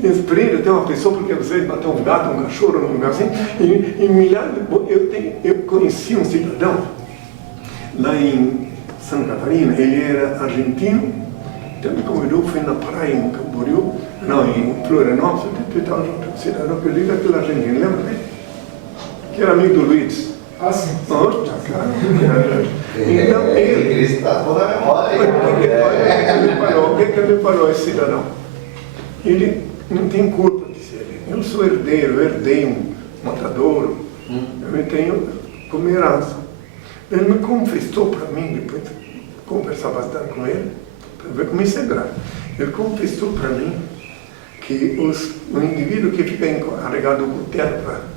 Eles prendem, tem uma pessoa porque você bateu um gato, um cachorro, um lugar assim, e milhares de... Eu conheci um cidadão lá em Santa Catarina, ele era argentino, então me convidou, fui na praia em Camboriú, não, em Florianópolis, eu estava junto com um cidadão que eu ligo aquele argentino, lembra dele? Que era amigo do Luiz. Ah, sim. Nossa, cara. Então, ele está toda a memória. O que ele falou, esse cidadão? Ele não tem culpa, disse ele. Eu sou herdeiro, eu herdei um matadouro, eu tenho como herança. Ele me confessou para mim, depois de conversar bastante com ele, para ver como isso é grave. Ele confessou para mim que o indivíduo que fica encarregado do cutelo para...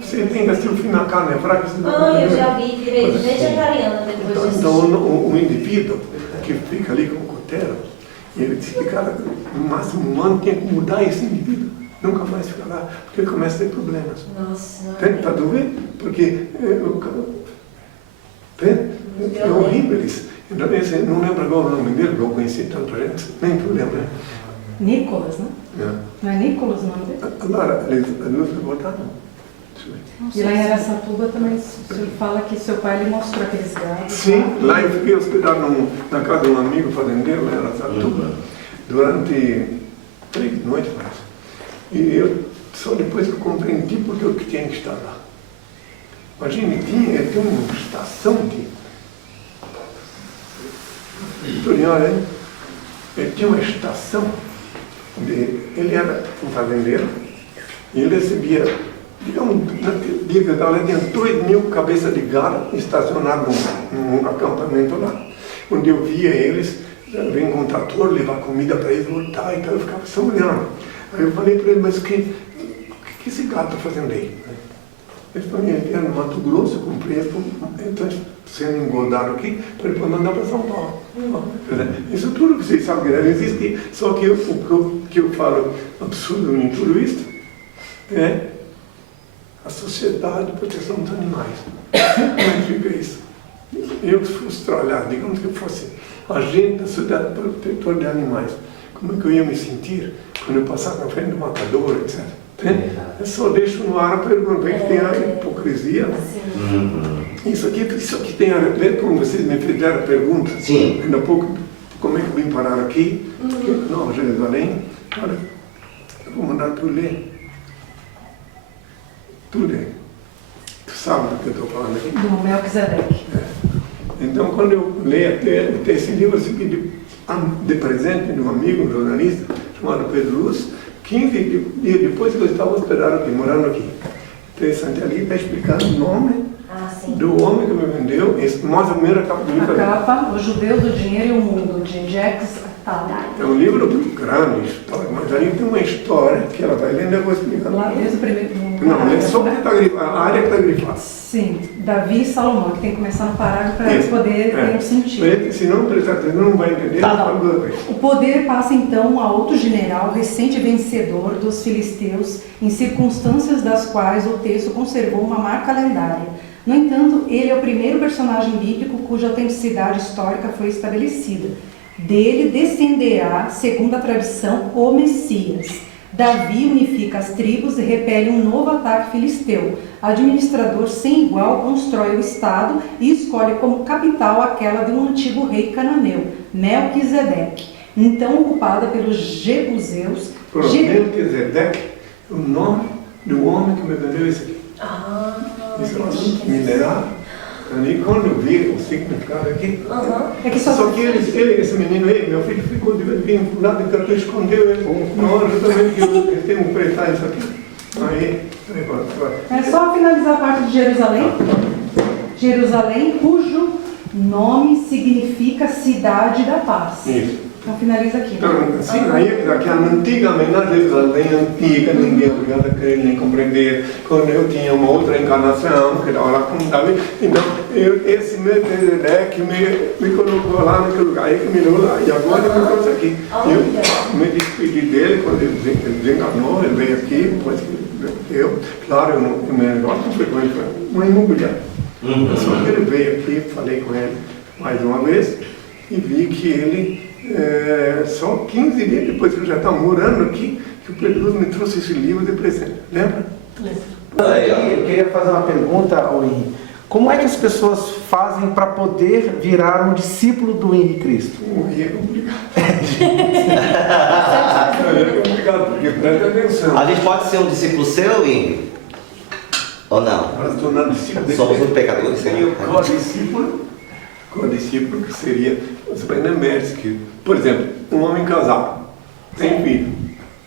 Você tem que assistir o filme A Carne é Fraca? Eu já vi, virei vegetariana depois disso. Então o indivíduo que fica ali com o cutelo, ele disse que, cara, no máximo um ano tinha que mudar esse indivíduo. Nunca mais ficar lá, porque ele começa a ter problemas. Nossa. Tem para ver? Porque é horrível isso. Então, não lembro agora o nome dele, porque eu conheci tanta gente, nem tu lembra. Nicolas, né? Não é Nicolas o nome dele? Agora, eles botaram. E lá em Araçatuba também o senhor fala que seu pai lhe mostrou aqueles gados. Sim, lá eu fiquei hospedado na casa de um amigo fazendeiro, lá em Araçatuba, durante 3 noites, parece. E eu, só depois que eu compreendi porque eu tinha que estar lá. Imagine, ele tinha uma estação de... Ele tinha uma estação, ele era um fazendeiro, e ele recebia, digamos, naquele dia que eu estava lá, tinha 2.000 cabeças de gado estacionadas num acampamento lá, onde eu via eles, vem com um trator, levar comida para eles voltar e tal, eu ficava só olhando. Aí eu falei para ele, mas o que esse gado está fazendo aí? Estou no Mato Grosso, comprei, estou sendo engordado aqui, para depois mandar para São Paulo. Isso tudo vocês sabem que deve existir, só que o que eu falo absurdo em tudo isso é a Sociedade de Proteção dos Animais. Como é que fica isso? Eu, se fosse trabalhar, digamos que eu fosse agente da Sociedade Protetora de Animais, como é que eu ia me sentir quando eu passar na frente do matador, etc. Eu só deixo no ar a pergunta, bem que tem a hipocrisia. Isso aqui tem a ver com vocês me fizeram a pergunta. Sim. Ainda há pouco, como é que eu vim parar aqui? Nova Jerusalém. Olha, eu vou mandar tu ler. Tu lê. Tu sabe do que eu estou falando aqui? Do Melquisedeque. Então, quando eu leio até esse livro, eu recebi de presente de um amigo, um jornalista, chamado Pedro Luz, 15 dias depois que eu estava hospedado aqui, morando aqui. Interessante, ali está explicando o nome do homem que me vendeu, mais ou menos a capa do livro. A capa, O Judeu do Dinheiro e o Mundo, de Jacques Attali. É um livro grande, história, mas ali tem uma história que ela vai lendo e eu vou explicando. Lá desde o primeiro. Não, é só que está grifado, a área que está grifada. Sim, Davi e Salomão, que tem que começar no parágrafo para poder ter um sentido. Se não prestar atenção, não vai entender. O poder passa então a outro general, recente vencedor dos filisteus, em circunstâncias das quais o texto conservou uma marca lendária. No entanto, ele é o primeiro personagem bíblico cuja autenticidade histórica foi estabelecida. Dele descenderá, segundo a tradição, o Messias. Davi unifica as tribos e repele um novo ataque filisteu. Administrador sem igual constrói o estado e escolhe como capital aquela de um antigo rei cananeu, Melquisedeque, então ocupada pelos jebuseus. Melquisedeque é o nome do homem que me vendeu isso aqui. Isso é um assunto minerário. E quando eu vi o significado aqui, É que só que esse menino aí, meu filho, ficou vinculado e cantou, escondeu ele. Na hora também que eu tenho que prestar isso aqui. Aí, É só finalizar a parte de Jerusalém. Jerusalém, cujo nome significa cidade da paz. Isso. Então finaliza aqui. Então, assim, aí, antigamente, na Jerusalém antiga, ninguém é obrigado a crer nem compreender. Quando eu tinha uma outra encarnação, que era lá com Davi, então, esse Melquisedeque me colocou lá naquele lugar, aí que me deu lá, e agora ele me trouxe aqui. Eu me despedi dele quando ele desencarnou, ele veio aqui, depois que claro, o meu negócio não foi com ele, foi uma imobiliária. Só que ele veio aqui, falei com ele mais uma vez, e vi que ele só 15 dias depois que eu já estava morando aqui, que o Pedro me trouxe esse livro de presente. Lembra? Eu queria fazer uma pergunta ao Henrique. Como é que as pessoas fazem para poder virar um discípulo do Henrique Cristo? É complicado. É complicado, porque presta atenção. A gente pode ser um discípulo seu, Henrique? Ou não? Para se tornar discípulo dele, Somos um pecador. seria o co-discípulo que seria os beneméritos, que, por exemplo, um homem casado, tem filho,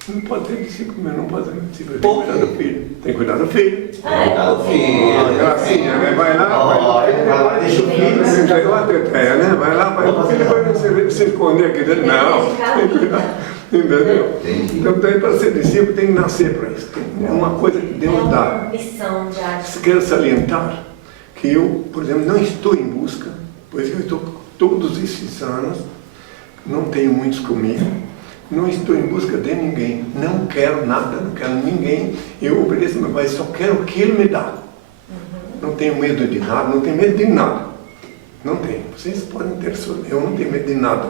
não pode ter discípulo, mas não pode ser discípulo, tem que cuidar do filho. Tem que cuidar do filho. Cuidado, filho. Gracinha, né? Vai lá, deixa o filho, você entregou a teteia, né? Vai lá, o filho vai se esconder aqui dentro. Não, tem que cuidar. Entendeu? Então, para ser discípulo, tem que nascer para isso. É uma coisa que Deus dá. Missão diária. Quero salientar que eu, por exemplo, não estou em busca, pois eu estou todos esses anos, não tenho muitos comigo, não estou em busca de ninguém, não quero nada, não quero ninguém, eu obedeço meu pai, só quero o que ele me dá. Não tenho medo de nada, não tenho medo de nada. Não tenho. Vocês podem ter, eu não tenho medo de nada.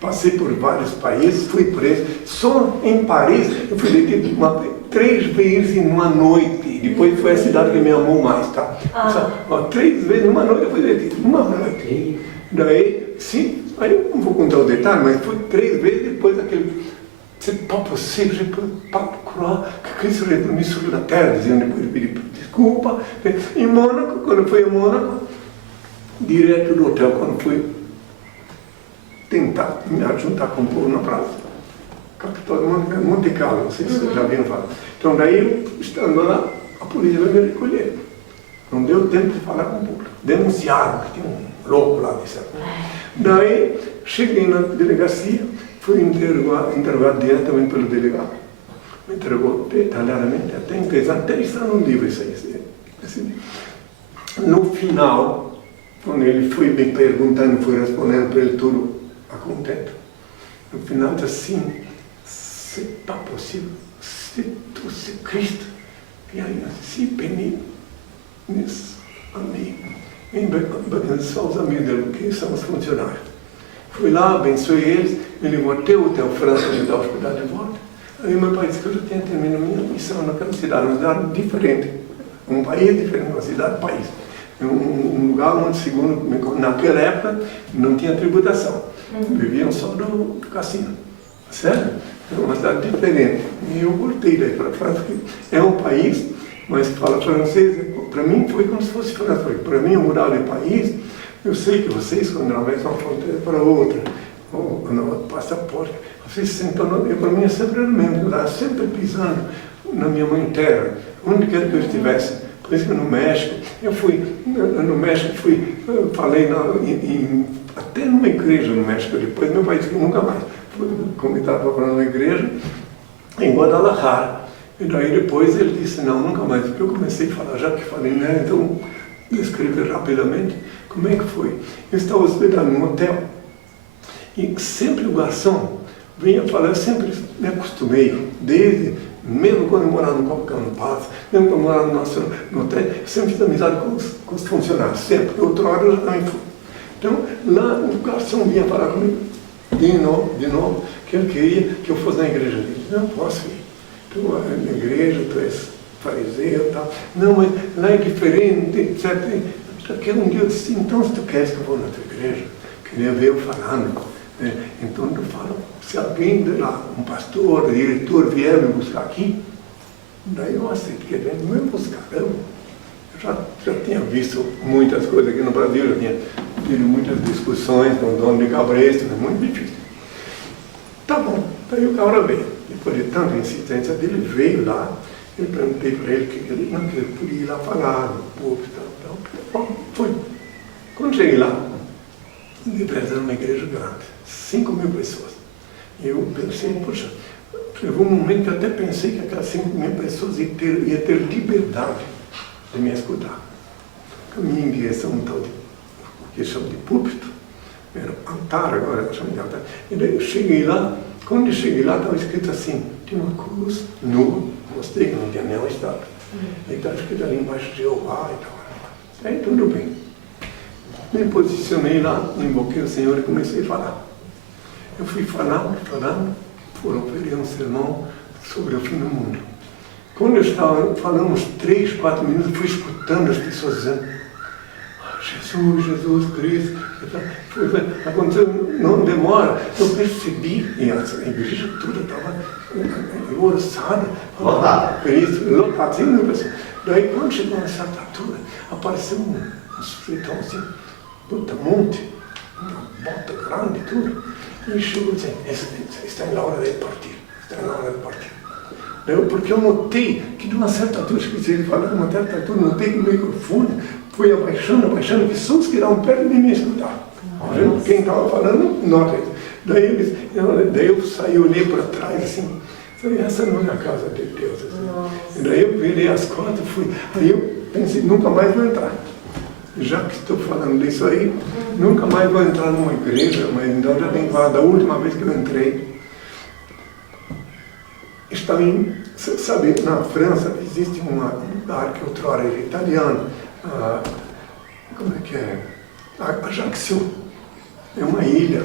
Passei por vários países, fui preso. Só em Paris eu fui detido 3 vezes numa noite. Depois foi a cidade que me amou mais, tá? 3 vezes numa noite eu fui detido, numa noite. Daí, sim, aí eu não vou contar o detalhe, mas foi 3 vezes depois daquele. C'est pas possible, je ne peux pas croire que Cristo retornou sobre a terra, dizendo depois de pedir desculpa. Em Mônaco, quando eu fui a Mônaco, direto do hotel, quando fui tentar me juntar com o povo na praça. Capital de Monte Carlo, não sei se vocês já viram falar. Então daí, estando lá, a polícia veio me recolher. Não deu tempo de falar com o público. Denunciaram que tinha um louco lá, disseram. Daí, cheguei na delegacia, fui interrogado diretamente pelo delegado. Me entregou detalhadamente, até interessante, até está no livro isso aí. Assim, no final, quando ele foi me perguntando, foi respondendo para ele tudo a contento, no final disse assim, se está possível, se tu se Cristo, e aí se penei nesse amigo, só os amigos dele, que são os funcionários. Fui lá, abençoei eles, me levou até o Hotel França, me dá hospedagem de volta. Aí meu pai disse que eu já tinha terminado minha missão naquela cidade, uma cidade diferente, um país diferente, uma cidade-país. Um lugar onde, segundo, naquela época, não tinha tributação. Viviam só do cassino. Certo? É uma cidade diferente. E eu voltei daí para a França, que é um país, mas fala francês. Para mim foi como se fosse França. Para mim, eu mudar de país, eu sei que vocês, quando atravessam uma fronteira para outra, ou no passaporte, vocês sentam, para mim é sempre o mesmo, eu estava sempre pisando na minha mãe terra, onde quer que eu estivesse. Por isso que no México, eu fui, no México falei até numa igreja no México, depois meu pai disse que nunca mais. Como estava falando na igreja, em Guadalajara. E daí depois ele disse, não, nunca mais. Eu comecei a falar, já que falei, né? Então, descrever rapidamente como é que foi. Eu estava hospedado num hotel e sempre o garçom vinha falar, eu sempre me acostumei, mesmo quando eu morava no Copacabana Palace, mesmo quando eu morava no hotel, eu sempre fiz amizade com os funcionários, sempre. Outra hora eu já também fui. Então, lá o garçom vinha falar comigo, de novo, que ele queria que eu fosse na igreja dele. Não posso ir. Tu é na igreja, tu és fariseu e tal. Não, mas lá é diferente, etc. Aquele um dia eu disse, então se tu queres que eu vou na tua igreja, queria ver eu falando. Então tu fala, se alguém de lá, um pastor, diretor, vier me buscar aqui, daí eu aceito que ele venha me buscar. Eu já tinha visto muitas coisas aqui no Brasil, já tinha tido muitas discussões com o dono de cabresto, é muito difícil. Tá bom, daí o cara veio. Depois de tanta insistência dele, veio lá, eu perguntei para ele que ele podia ir lá falar no povo e tal. Bom, foi. Quando cheguei lá, era uma igreja grande, 5.000 pessoas. E eu pensei, poxa, chegou um momento que eu até pensei que aquelas 5.000 pessoas iam ter liberdade de me escutar. Caminhei em direção a um tal de, o que chamam de púlpito, era altar agora, eu chamo de altar. E daí eu cheguei lá, quando eu cheguei lá estava escrito assim, tinha uma cruz nua, mostrei que não tinha nenhuma estátua. E estava escrito ali embaixo de Jeová e tal. Aí tudo bem. Me posicionei lá, invoquei o Senhor e comecei a falar. Eu fui falando, foram oferecer um sermão sobre o fim do mundo. Quando eu estava falando uns 3, 4 minutos, eu fui escutando as pessoas dizendo, Jesus Cristo. Aconteceu, não demora, eu percebi, e a igreja toda estava orçada, Cristo, lotada, 5.000 pessoas. Daí quando chegou a certa altura, apareceu um sujeitão assim, monte, uma bota grande e tudo, e chegou assim, está na hora de partir, está na hora de partir. Porque eu notei que de uma certa altura, esqueci de falar, de uma certa altura, notei que o microfone foi abaixando, pessoas que estavam perto de me escutar. Quem estava falando, nota isso. Daí eu saí, olhei para trás assim, essa não é a casa de Deus. Assim. E daí eu virei as costas, aí eu pensei, nunca mais vou entrar. Já que estou falando disso aí, nunca mais vou entrar numa igreja, mas então já tenho falado, da última vez que eu entrei, estava sabe, na França existe um lugar que outrora era italiano, como é que é? Ajaccio, é uma ilha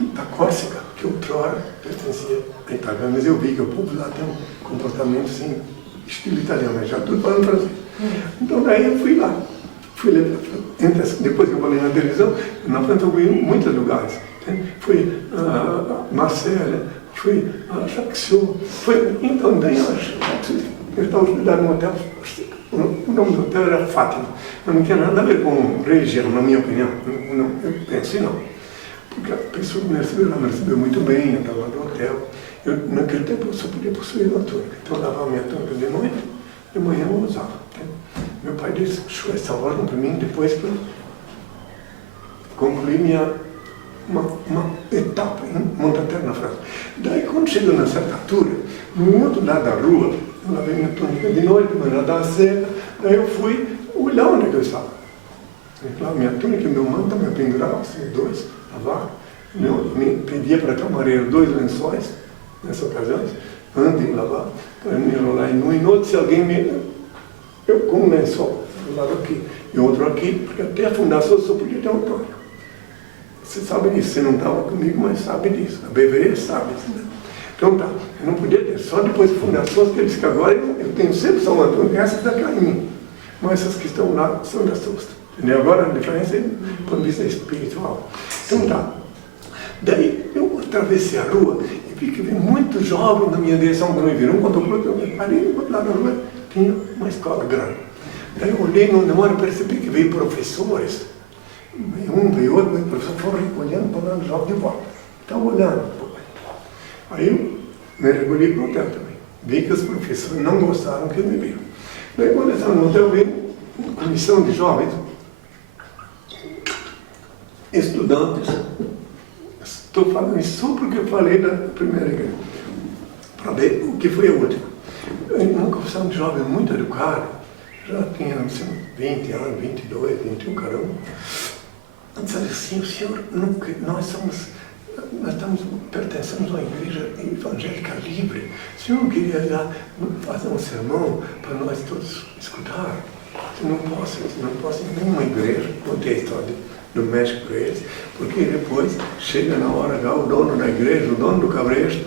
da Córcega, que outrora pertencia à Itália, mas eu vi que o povo lá tem um comportamento assim, estilo italiano, já tudo falando francês. Então daí eu fui lá. Depois que eu falei na televisão, na França eu fui em muitos lugares. Fui a Marselha, fui a Ajaccio, então daí eu estava hospedado num hotel, o nome do hotel era Fátima, mas não tinha nada a ver com religião, na minha opinião, eu pensei não. Porque a pessoa que me recebeu muito bem, eu estava no hotel. Naquele tempo eu só podia possuir uma túnica, então eu lavava minha túnica de noite, de manhã eu usava. Meu pai disse, deixou essa ordem para mim depois que eu concluí uma etapa em Montaterre, na França. Daí, quando chegou na certa altura, no outro lado da rua, eu lavei minha túnica de noite, mas já estava seca, daí eu fui Olha onde que eu estava. Lá, minha túnica e meu manto me penduravam, assim, dois, lavar. Me pedia para a camareira 2 lençóis, nessa ocasião, antes de lavar, para me enrolar em um e no outro, se alguém me... Eu com um lençol, um lado aqui e outro aqui, porque até a fundação só podia ter um Antônio. Você sabe disso, você não estava comigo, mas sabe disso. A BVE sabe disso. Né? Então tá, eu não podia ter, só depois de fundações que ele disse que agora eu tenho sempre São Antônio, essas daqui a mim. Mas essas que estão lá são da Susta. Entendeu? Agora a diferença é do ponto de vista espiritual. Então tá. Daí eu atravessei a rua e vi que veio muitos jovens na minha direção, quando me viram, quando eu parei lá na rua, tinha uma escola grande. Daí eu olhei no demora e percebi que veio professores. Um veio outro, veio professor, foram recolhendo para os jovens de volta. Estava olhando. Aí eu me recolhi para o hotel também. Vi que os professores não gostaram que me viram. Daí quando eu estava no hotel, veio uma comissão de jovens, estudantes. Estou falando isso só porque eu falei da primeira igreja, para ver o que foi a última. Uma comissão de jovens muito educada, já tinha assim, 20 anos, 22, 21, caramba. Disse assim, o senhor, nós pertencemos a uma igreja evangélica livre. O senhor não queria ir lá fazer um sermão para nós todos escutar? Eu não posso ir em nenhuma igreja, contei a história do México para eles, porque depois chega na hora lá, o dono da igreja, o dono do cabresto,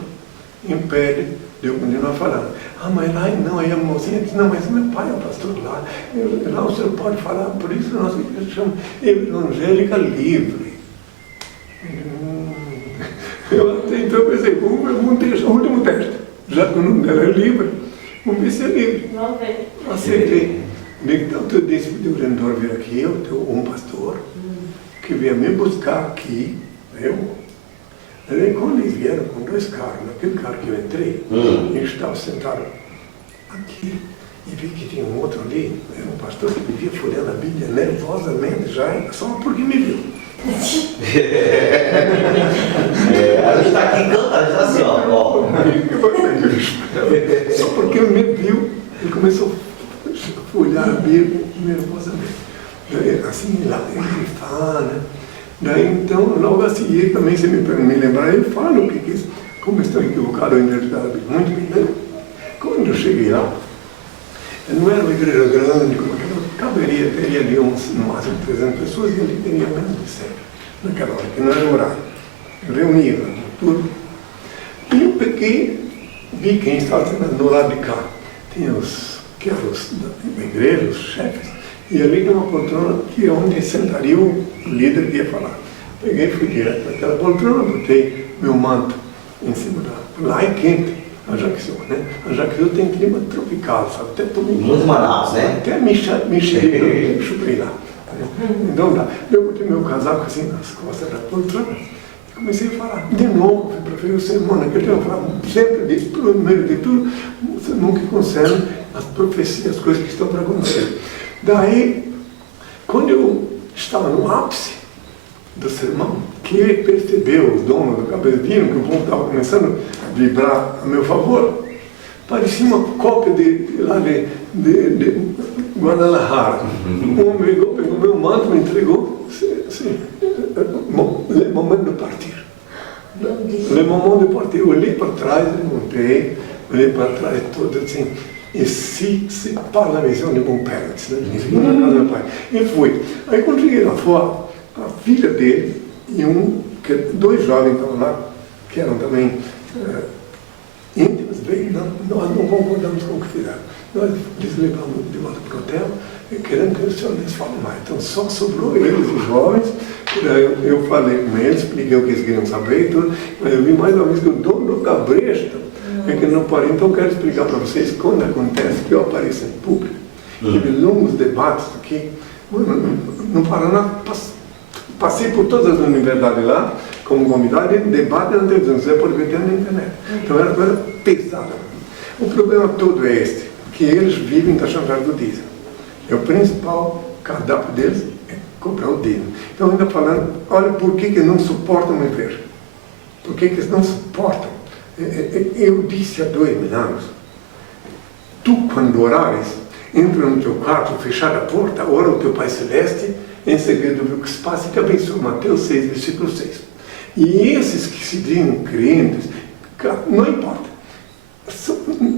impede de eu continuar falando. Ah, mas lá não, aí a mocinha diz, não, mas meu pai é o pastor lá, lá o senhor pode falar, por isso a nossa igreja chama evangélica livre. Eu até então pensei, vamos ter o último teste, já que o nome dela é livre, vamos ver se é livre. Vamos ver. Aceitei. Então eu disse para o Redentor vir aqui, eu tenho um pastor que veio me buscar aqui, Aí quando eles vieram com 2 carros, naquele carro que eu entrei, eles estavam sentados aqui e vi que tinha um outro ali, era um pastor que vivia folhando a Bíblia nervosamente já, só porque me viu. A gente está aqui cantando, a gente está assim, ó. Só porque ele me viu, ele começou a folhar a Bíblia nervosamente. Assim, lá, ele fala, né? Daí então, logo a seguir, também se me lembrar, ele fala o que é, como estou equivocado em interpretar a Bíblia. Muito bem, né? Quando eu cheguei lá, não era uma igreja grande, como aquela, teria ali no máximo 300 pessoas, e ele teria menos de 100 naquela hora, que não era horário. Eu reunia tudo. E eu peguei, vi quem estava no lado de cá. Tinha os da igreja, os chefes, e ali tem uma poltrona que é onde sentaria o líder que ia falar. Peguei e fui direto naquela poltrona, botei meu manto em cima da... Lá é quente, a Jaquesul, né? A Jaquesul tem clima tropical, sabe? Até tomei... Muito Manaus, né? Até me chupei lá. Então tá, eu botei meu casaco assim nas costas da poltrona e comecei a falar. De novo, para ver o sermão, naquele tempo eu falava sempre disso, primeiro de tudo, o sermão que concerne as profecias, as coisas que estão para acontecer. Daí, quando eu estava no ápice do sermão, que ele percebeu, os donos do cabelo viram que o povo estava começando a vibrar a meu favor, parecia uma cópia de Guadalajara. Um homem pegou meu manto, me entregou, assim, le moment de partir. Le moment de partir. Eu olhei para trás, montei, olhei para trás todo assim. E se par la maison de mon père, né? Na casa do meu pai. E fui. Aí quando cheguei lá fora, a filha dele e dois jovens estavam lá, que eram também íntimos, veio, nós não concordamos com o que fizeram. Nós lhes levamos de volta para o hotel, querendo que o senhor lhes fale mais. Então só sobrou eles, os jovens, e daí eu falei com eles, expliquei o que eles queriam saber e tudo, mas eu vi mais uma vez que o dono do cabresto é que não parei. Então eu quero explicar para vocês quando acontece que eu apareço em público, tive longos debates aqui, no Paraná, passei por todas as universidades lá, como convidado, e debate na televisão, você pode ver na internet. Então era coisa pesada. O problema todo é este, que eles vivem da chanchada do diesel. É o principal cardápio deles é comprar o diesel. Então ainda falando, olha por que não suportam uma igreja. Por que eles não suportam? Eu disse há 2.000 anos, tu quando orares, entra no teu quarto, fechar a porta, ora o teu Pai Celeste, em segredo vê o que se passa e te abençoa. Mateus 6, versículo 6. E esses que se dizem crentes, não importa,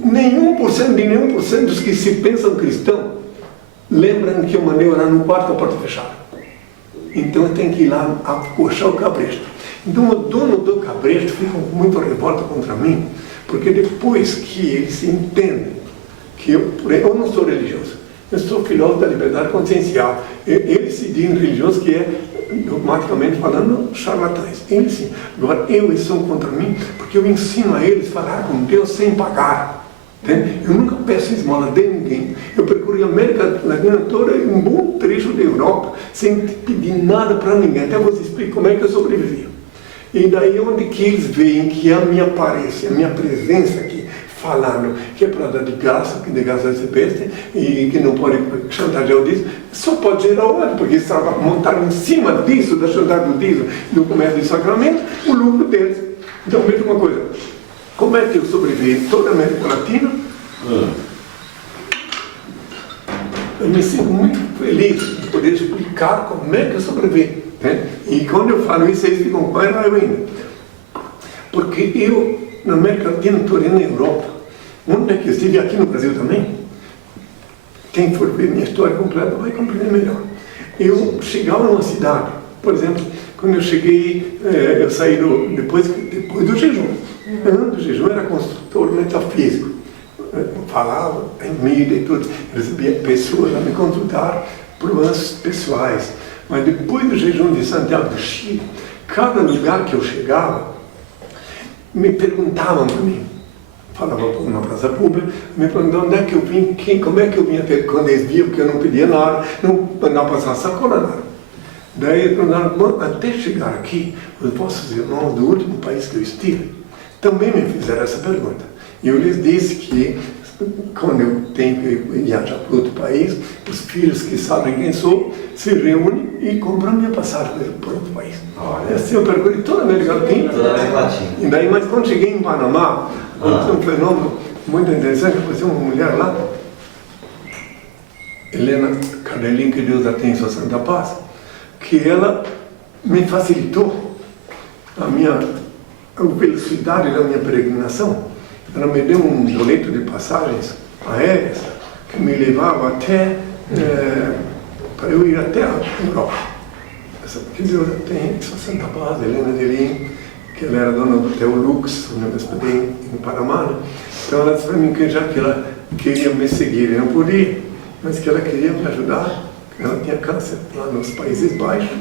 nenhum por cento dos que se pensam cristão lembram que eu mandei orar no quarto, a porta fechada. Então tem que ir lá acochar o cabresto. Então o dono do cabresto fica com muita revolta contra mim, porque depois que eles entendem que eu não sou religioso, eu sou filósofo da liberdade consciencial, eles se dizem religiosos que é, dogmaticamente falando, charlatães. Eles sim. Agora, eles são contra mim, porque eu ensino a eles a falar com Deus sem pagar. Entende? Eu nunca peço esmola de ninguém. Eu percorri a América Latina toda e um bom trecho da Europa, sem pedir nada para ninguém. Até vos explico como é que eu sobrevivi. E daí onde que eles veem que a minha aparência, a minha presença aqui, falando que é para dar de graça, que de graça recebeste, e que não pode chantagear o dízimo, só pode gerar ódio, porque eles montaram em cima disso, da chantagem do dízimo, do comércio de sacramento, o lucro deles. Então, veja uma coisa, como é que eu sobrevivi em toda a América Latina? Eu me sinto muito feliz de poder explicar como é que eu sobrevivi. Né? E quando eu falo isso, eles ficam com raiva ainda. Porque eu, na América Latina, estou na Europa. Onde é que eu estive? Aqui no Brasil também. Quem for ver minha história completa vai compreender melhor. Eu chegava numa cidade, por exemplo, quando eu cheguei, eu saí depois do jejum. Antes do jejum, eu era consultor metafísico. Eu falava em mídia e tudo. Eu recebia pessoas a me consultar problemas pessoais. Mas depois do jejum de Santiago do Chile, cada lugar que eu chegava, me perguntavam para mim, falava na praça pública, me perguntavam onde é que eu vim, como é que eu vim até quando eles viam que eu não pedia nada, não mandava passar sacola, nada. Daí eles perguntaram, até chegar aqui, os vossos irmãos do último país que eu estive, também me fizeram essa pergunta. E eu lhes disse que quando eu tenho que viajar para outro país, os filhos que sabem quem sou se reúnem e compram minha passagem para outro país. Assim eu percorri toda a América Latina. E daí, mas quando cheguei em Panamá, aconteceu um fenômeno muito interessante. Apareceu uma mulher lá, Helena Cardelin, que Deus a tenha em sua santa paz, que ela me facilitou a velocidade da minha peregrinação. Ela me deu um boleto de passagens aéreas que me levava até, para eu ir até a Europa. Que Deus tem sua santa paz, Helena Delin, que ela era dona do Hotel Lux, onde eu estudei em Panamá. Né? Então ela disse para mim que já que ela queria me seguir, eu não podia, mas que ela queria me ajudar. Ela tinha câncer lá nos Países Baixos,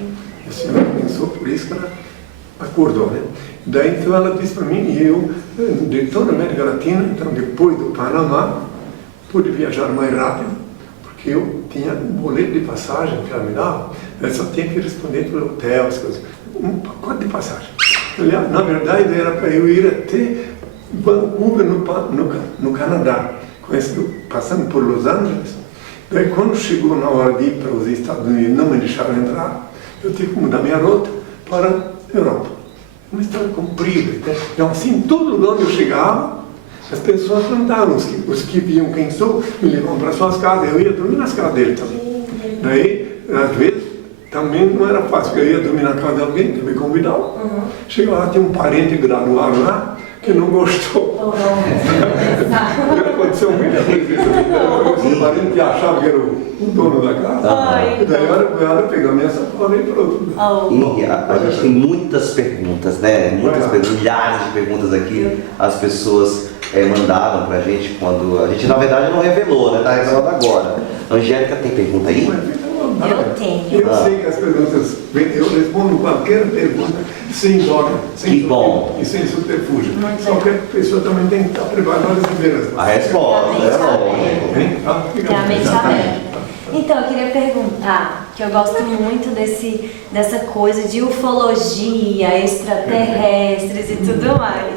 e o Senhor pensou, por isso que ela acordou, né? Daí então ela disse para mim, e eu, de toda a América Latina, então depois do Panamá, pude viajar mais rápido, porque eu tinha um boleto de passagem que ela me dava, eu só tinha que responder pelo hotel, as coisas, um pacote de passagem. Aliás, na verdade era para eu ir até Vancouver, no Canadá, passando por Los Angeles. Daí quando chegou na hora de ir para os Estados Unidos, não me deixaram entrar, eu tive que mudar minha rota para a Europa. Uma história comprida. Então, assim, todo lugar onde eu chegava, as pessoas perguntavam, os que viam quem sou, me levavam para suas casas, eu ia dormir nas casas deles também. Daí, às vezes, também não era fácil, porque eu ia dormir na casa de alguém que me convidava. Chegava lá, tinha um parente graduado lá, que não gostou. Aconteceu muita coisa. Esse parente que achava que era o dono da casa. E daí ela pegou a minha sacola e pronto. E a gente tem muitas perguntas, né? Milhares de perguntas aqui. As pessoas mandaram pra gente quando a gente, na verdade, não revelou, né? Tá revelando agora. Angélica, tem pergunta aí? Eu tenho. Eu sei que as perguntas, eu respondo qualquer pergunta sem dó, sem e sem subterfúgio. Só que a pessoa também tem que estar preparada para receber a resposta. Tem a mente aberta. Então, eu queria perguntar, que eu gosto muito dessa coisa de ufologia, extraterrestres e tudo mais.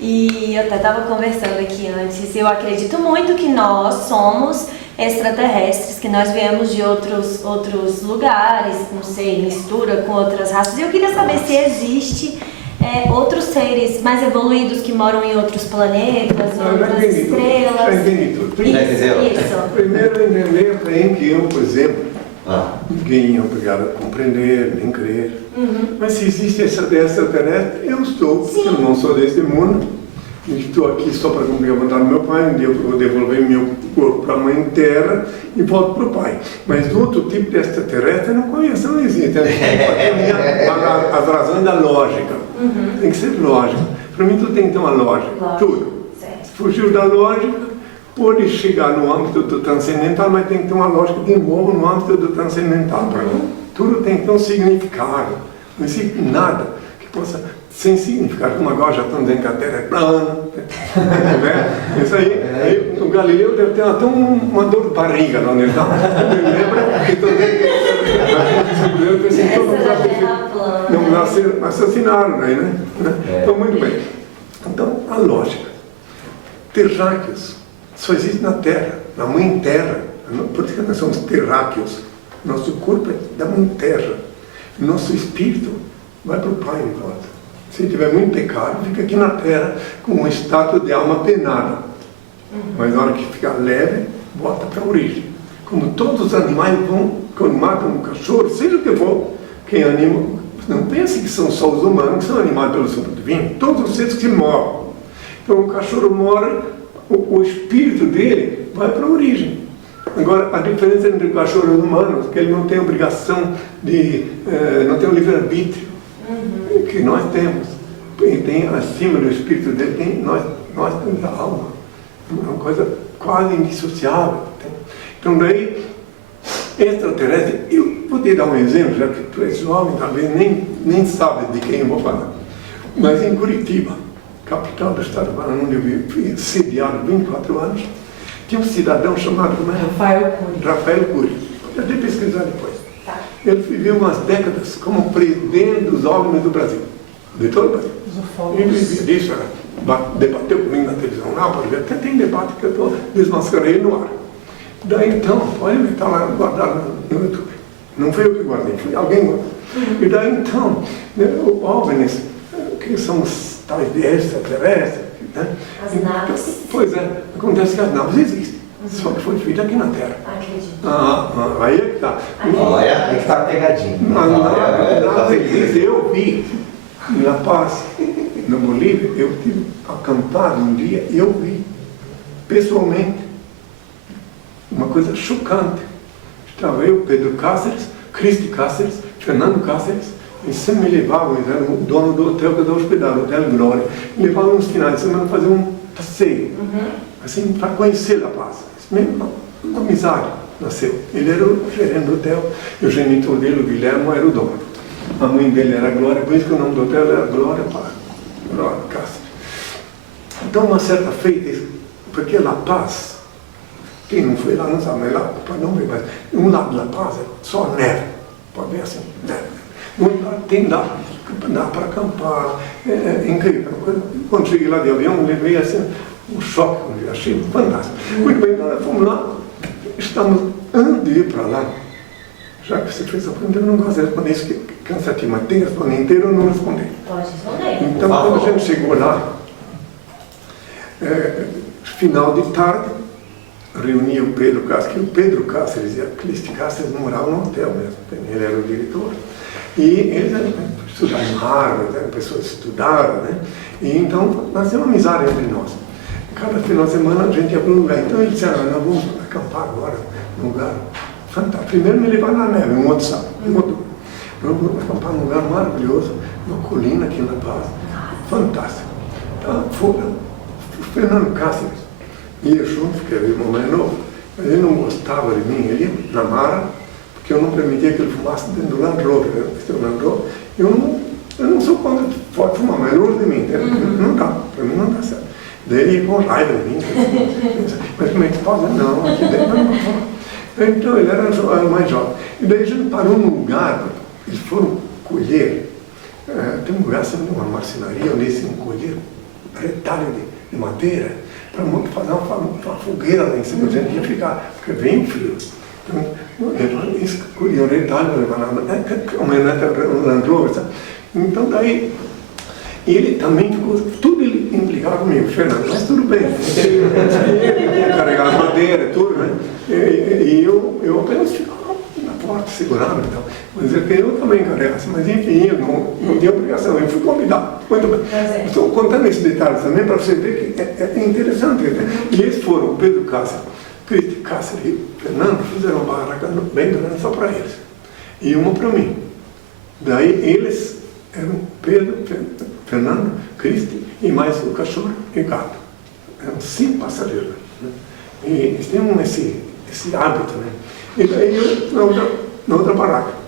E eu até estava conversando aqui antes, eu acredito muito que nós somos extraterrestres, que nós viemos de outros lugares, não sei, mistura com outras raças. E eu queria saber se existe outros seres mais evoluídos que moram em outros planetas, em outras estrelas. Já entendi tudo. Isso. Primeiro entender bem que eu, por exemplo, ninguém é obrigado a compreender, nem crer. Mas se existe essa extraterrestre, eu estou. Sim. Eu não sou desse mundo. Estou aqui só para cumprir a vontade do meu pai. Um dia eu vou devolver meu corpo para a mãe terra e volto para o pai. Mas outro tipo de extraterrestre eu não conheço, não existe. As razões da lógica. Tem que ser lógica. Para mim tudo tem que ter uma lógica. Tudo. Certo. Se fugir da lógica, pode chegar no âmbito do transcendental, mas tem que ter uma lógica de novo no âmbito do transcendental. Tudo tem que ter um significado. Não existe nada que possa, sem significado, como agora já estão dizendo que a Terra é plana. Né? Isso aí, o Galileu deve ter até uma dor de barriga lá onde ele está. Lembra que não assassinaram aí, né? Então, muito bem. Então, a lógica. Terráqueos só existe na Terra, na Mãe Terra. Por isso que nós somos terráqueos. Nosso corpo é da Mãe Terra. Nosso espírito vai para o Pai de volta. Se tiver muito pecado, fica aqui na Terra com um estado de alma penada. Mas na hora que ficar leve, volta para a origem. Como todos os animais vão, quando matam um cachorro, seja o que for, quem anima, não pense que são só os humanos que são animados pelo sopro divino. Todos os seres que morrem. Então o cachorro morre, o espírito dele vai para a origem. Agora, a diferença entre o cachorro e o humano é que ele não tem obrigação de, não tem o livre-arbítrio que nós temos. E tem acima do espírito dele, nós temos a alma. É uma coisa quase indissociável. Então daí, extraterrestre, eu vou te dar um exemplo, já que tu és jovem, talvez nem sabe de quem eu vou falar. Mas em Curitiba, capital do estado do Paraná, onde eu fui sediado 24 anos, tinha um cidadão chamado Rafael Cury. Eu dei pesquisar depois. Ele viveu umas décadas como presidente dos OVNIs do Brasil, de todo o Brasil. Ele vivia disso, debateu comigo na televisão lá, pode ver, até tem debate que eu desmascarei no ar. Daí então, pode ver, está lá guardado no YouTube. Não foi eu que guardei, foi alguém guardou. E daí então, o OVNIs, que são os tais de extraterrestres, né? As naves. Pois é, acontece que as naves existem, só que foi feita aqui na Terra. Acredito. Aí é que está. Olha, aí que está pegadinho. As naves existem, eu vi em La Paz, na Bolívia, eu tive acampado um dia e eu vi, pessoalmente, uma coisa chocante. Estava eu, Pedro Cáceres, Cristi Cáceres, Fernando Cáceres, eles sempre me levavam, eles eram o dono do hotel que eu hospedava, o Hotel Glória, me levavam nos finais de semana fazer um passeio, assim, para conhecer La Paz. Mesmo uma amizade nasceu. Ele era o gerente do hotel, e o genitor dele, o Guilherme, era o dono. A mãe dele era Glória, por isso que o nome do hotel era Glória Cáceres. Então, uma certa feita, porque La Paz, quem não foi lá não sabe, mas lá, para não ver, mas um lado de La Paz é só neve, pode ver assim, neve. Tem dá para acampar, é incrível. Quando cheguei lá de avião, levei assim um choque, achei fantástico. Muito bem, nós fomos lá, estamos antes de ir para lá. Já que você fez a pergunta, eu não gosto de responder isso, que é cansativo, mas tem que responder inteiro ou não responder. Pode responder. Então, quando a gente chegou lá, final de tarde, reunia o Pedro Cáceres, que o Pedro Cáceres e a Cristi Cáceres moravam no hotel mesmo, ele era o diretor. E eles estudaram em Harvard, eram pessoas que estudaram, né? E então nasceu uma amizade entre nós. Cada final de semana a gente ia para um lugar. Então eles disseram, nós vamos acampar agora num lugar fantástico. Primeiro me levaram na neve, um outro sábado, vamos acampar num lugar maravilhoso, uma colina aqui na Paz, fantástico. Então, o Fernando Cáceres ia junto, porque era o irmão mais novo, mas ele não gostava de mim, ele ia na mara, porque eu não permitia que ele fumasse dentro do Land Rover, eu não sou contra que pode fumar, mas longe de mim, não dá, para mim não dá certo. Daí ele ia com raiva de mim, mas como é que pode? Não, aqui dentro não pode. Então ele era mais jovem. E daí a gente parou num lugar, eles foram colher, tem um lugar, assim, uma marcenaria, onde eles iam colher retalho de madeira, para fazer uma fogueira lá em cima, a gente ia ficar, porque vem frio. Eles colhiam retalho, levavam uma Land Rover, sabe? Então daí Ele também ficou, tudo ele implicava comigo, Fernando, mas tudo bem. Carregar madeira, tudo, né? E eu apenas ficava na porta, segurando e tal. Mas eu também carregasse, mas enfim, eu não tinha obrigação, eu fui convidado. Muito bem. Estou contando esses detalhes também para você ver que é interessante. Né? E eles foram, Pedro Cáceres, Cristi Cáceres e Fernando, fizeram uma barraca bem grande só para eles. E uma para mim. Daí eles eram Pedro, Fernando, Cristi e mais o cachorro e gato. Eram 5 passageiros. Né? E eles tinham esse hábito. Né? E daí eu, na outra barraca.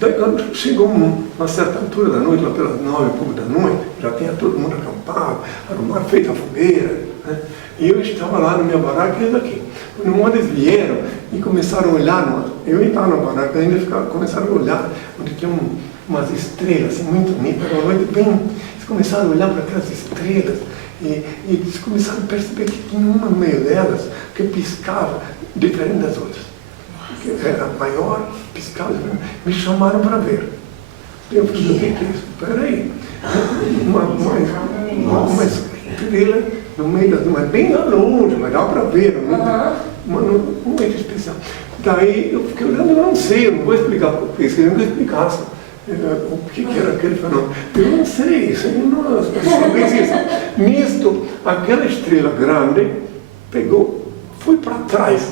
Daí quando chegou uma certa altura da noite, lá pelas 9 e pouco da noite, já tinha todo mundo acampado, arrumado, feito a fogueira. Né? E eu estava lá na minha barraca e eles aqui. Quando eles vieram e começaram a olhar, eu estava na barraca ainda, começaram a olhar onde tinha umas estrelas assim, muito nítidas, uma noite bem. Eles começaram a olhar para aquelas estrelas e eles começaram a perceber que tinha uma no meio delas que piscava diferente das outras. Que era maior, piscava, me chamaram para ver. Eu falei, o que é isso? Espera aí. Uma estrela no meio das nuvens, bem lá longe, mas dá para ver, uma noite especial. Daí eu fiquei olhando, eu não sei, eu não vou explicar porque eles queriam que eu explicasse o que era aquele fenômeno. Eu não sei, isso aí não é isso. Nisto, aquela estrela grande pegou, foi para trás,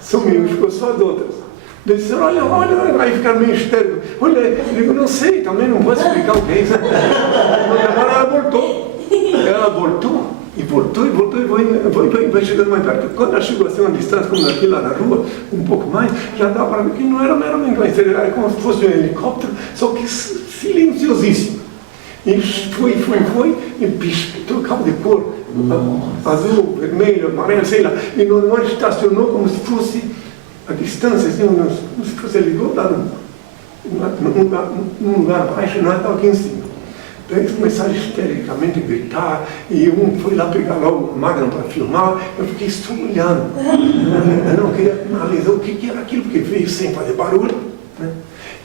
sumiu, ficou só as outras. Eles disseram, olha, aí ficaram meio histéricos. Olha, eu digo, não sei, também não vou explicar o que é isso. Agora ela voltou, e vai chegando mais perto. Quando ela chegou assim, uma distância, como daqui lá na rua, um pouco mais, já dava para ver que não era meramente uma estrela, era como se fosse um helicóptero, só que silenciosíssimo. E foi, e pisca, trocava de cor, azul, vermelho, amarelo, sei lá, e não estacionou como se fosse a distância, assim, como se fosse ligou lá num lugar baixo, e nós estávamos aqui em cima. Então eles começaram histericamente a gritar, e um foi lá pegar logo a máquina para filmar, eu fiquei só olhando. Eu não queria analisar o que era aquilo, porque veio sem fazer barulho. Né?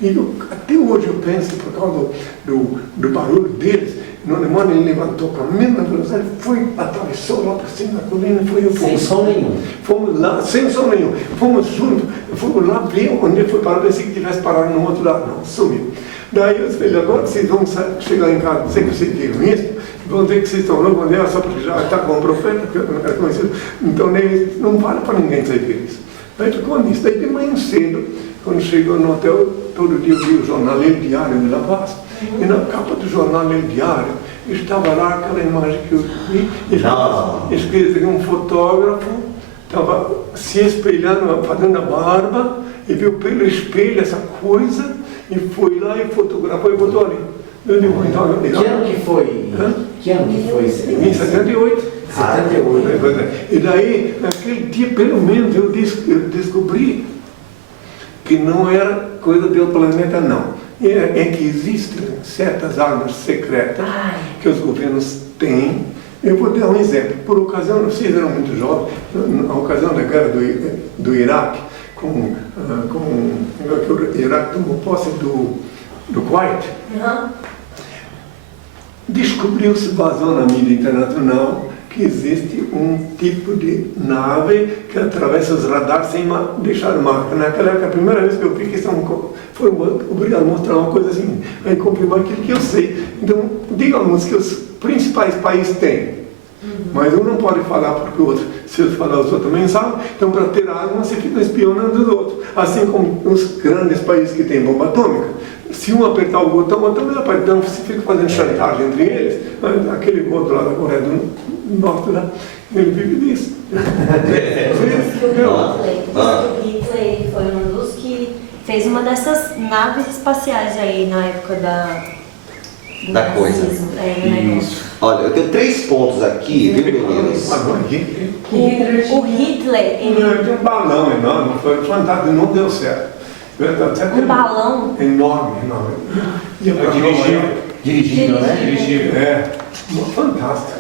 E até hoje eu penso, por causa do barulho deles, no demônio ele levantou com a mesma velocidade, foi, atravessou lá para cima da colina, foi eu. Sem som nenhum. Fomos lá, sem som nenhum. Fomos juntos, fomos lá ver onde ele foi parar, pensei que tivesse parado no outro lado. Não, sumiu. Daí eu disse, agora que vocês vão chegar em casa, sei que vocês viram isso, vão ver que vocês estão loucos, só porque já está com um profeta, que é conhecido, então não vale para ninguém saber isso. Daí ficou nisso. Daí de manhã cedo, quando chegou no hotel, todo dia eu vi o jornal El Diário de La Paz, e na capa do jornal El Diário estava lá aquela imagem que eu vi, escrito que um fotógrafo estava se espelhando, fazendo a barba, e viu pelo espelho essa coisa, e foi lá e fotografou e botou ali. Eu digo, então, que ano que foi? Que ano que foi isso? Em 78. 78. E daí, naquele dia, pelo menos, eu descobri que não era coisa do planeta, não. É que existem certas armas secretas que os governos têm. Eu vou dar um exemplo. Por ocasião, vocês eram muito jovens, na ocasião da guerra do Iraque, que o Iraque tomou posse do Kuwait, descobriu-se, vazou na mídia internacional, que existe um tipo de nave que atravessa os radares sem deixar marca. Naquela época, a primeira vez que eu vi que foi obrigado a mostrar uma coisa assim, aí confirmar aquilo que eu sei. Então, digamos que os principais países têm, mas um não pode falar porque o outro, se eu falar, os outros também sabem. Então, para ter arma, você fica espionando os outros. Assim como os grandes países que têm bomba atômica. Se um apertar o botão, o também aperta. Então, você fica fazendo chantagem entre eles. Aquele outro lá da Coreia do Norte, lá, ele vive disso. O Hitler foi um dos que fez uma dessas naves espaciais aí na época da coisa. Isso. Olha, eu tenho 3 pontos aqui, viu, meninos? O Hitler, ele... Tinha um balão enorme, foi fantástico, não deu certo. Um balão? Enorme. Dirigível, né? Dirigível, fantástico.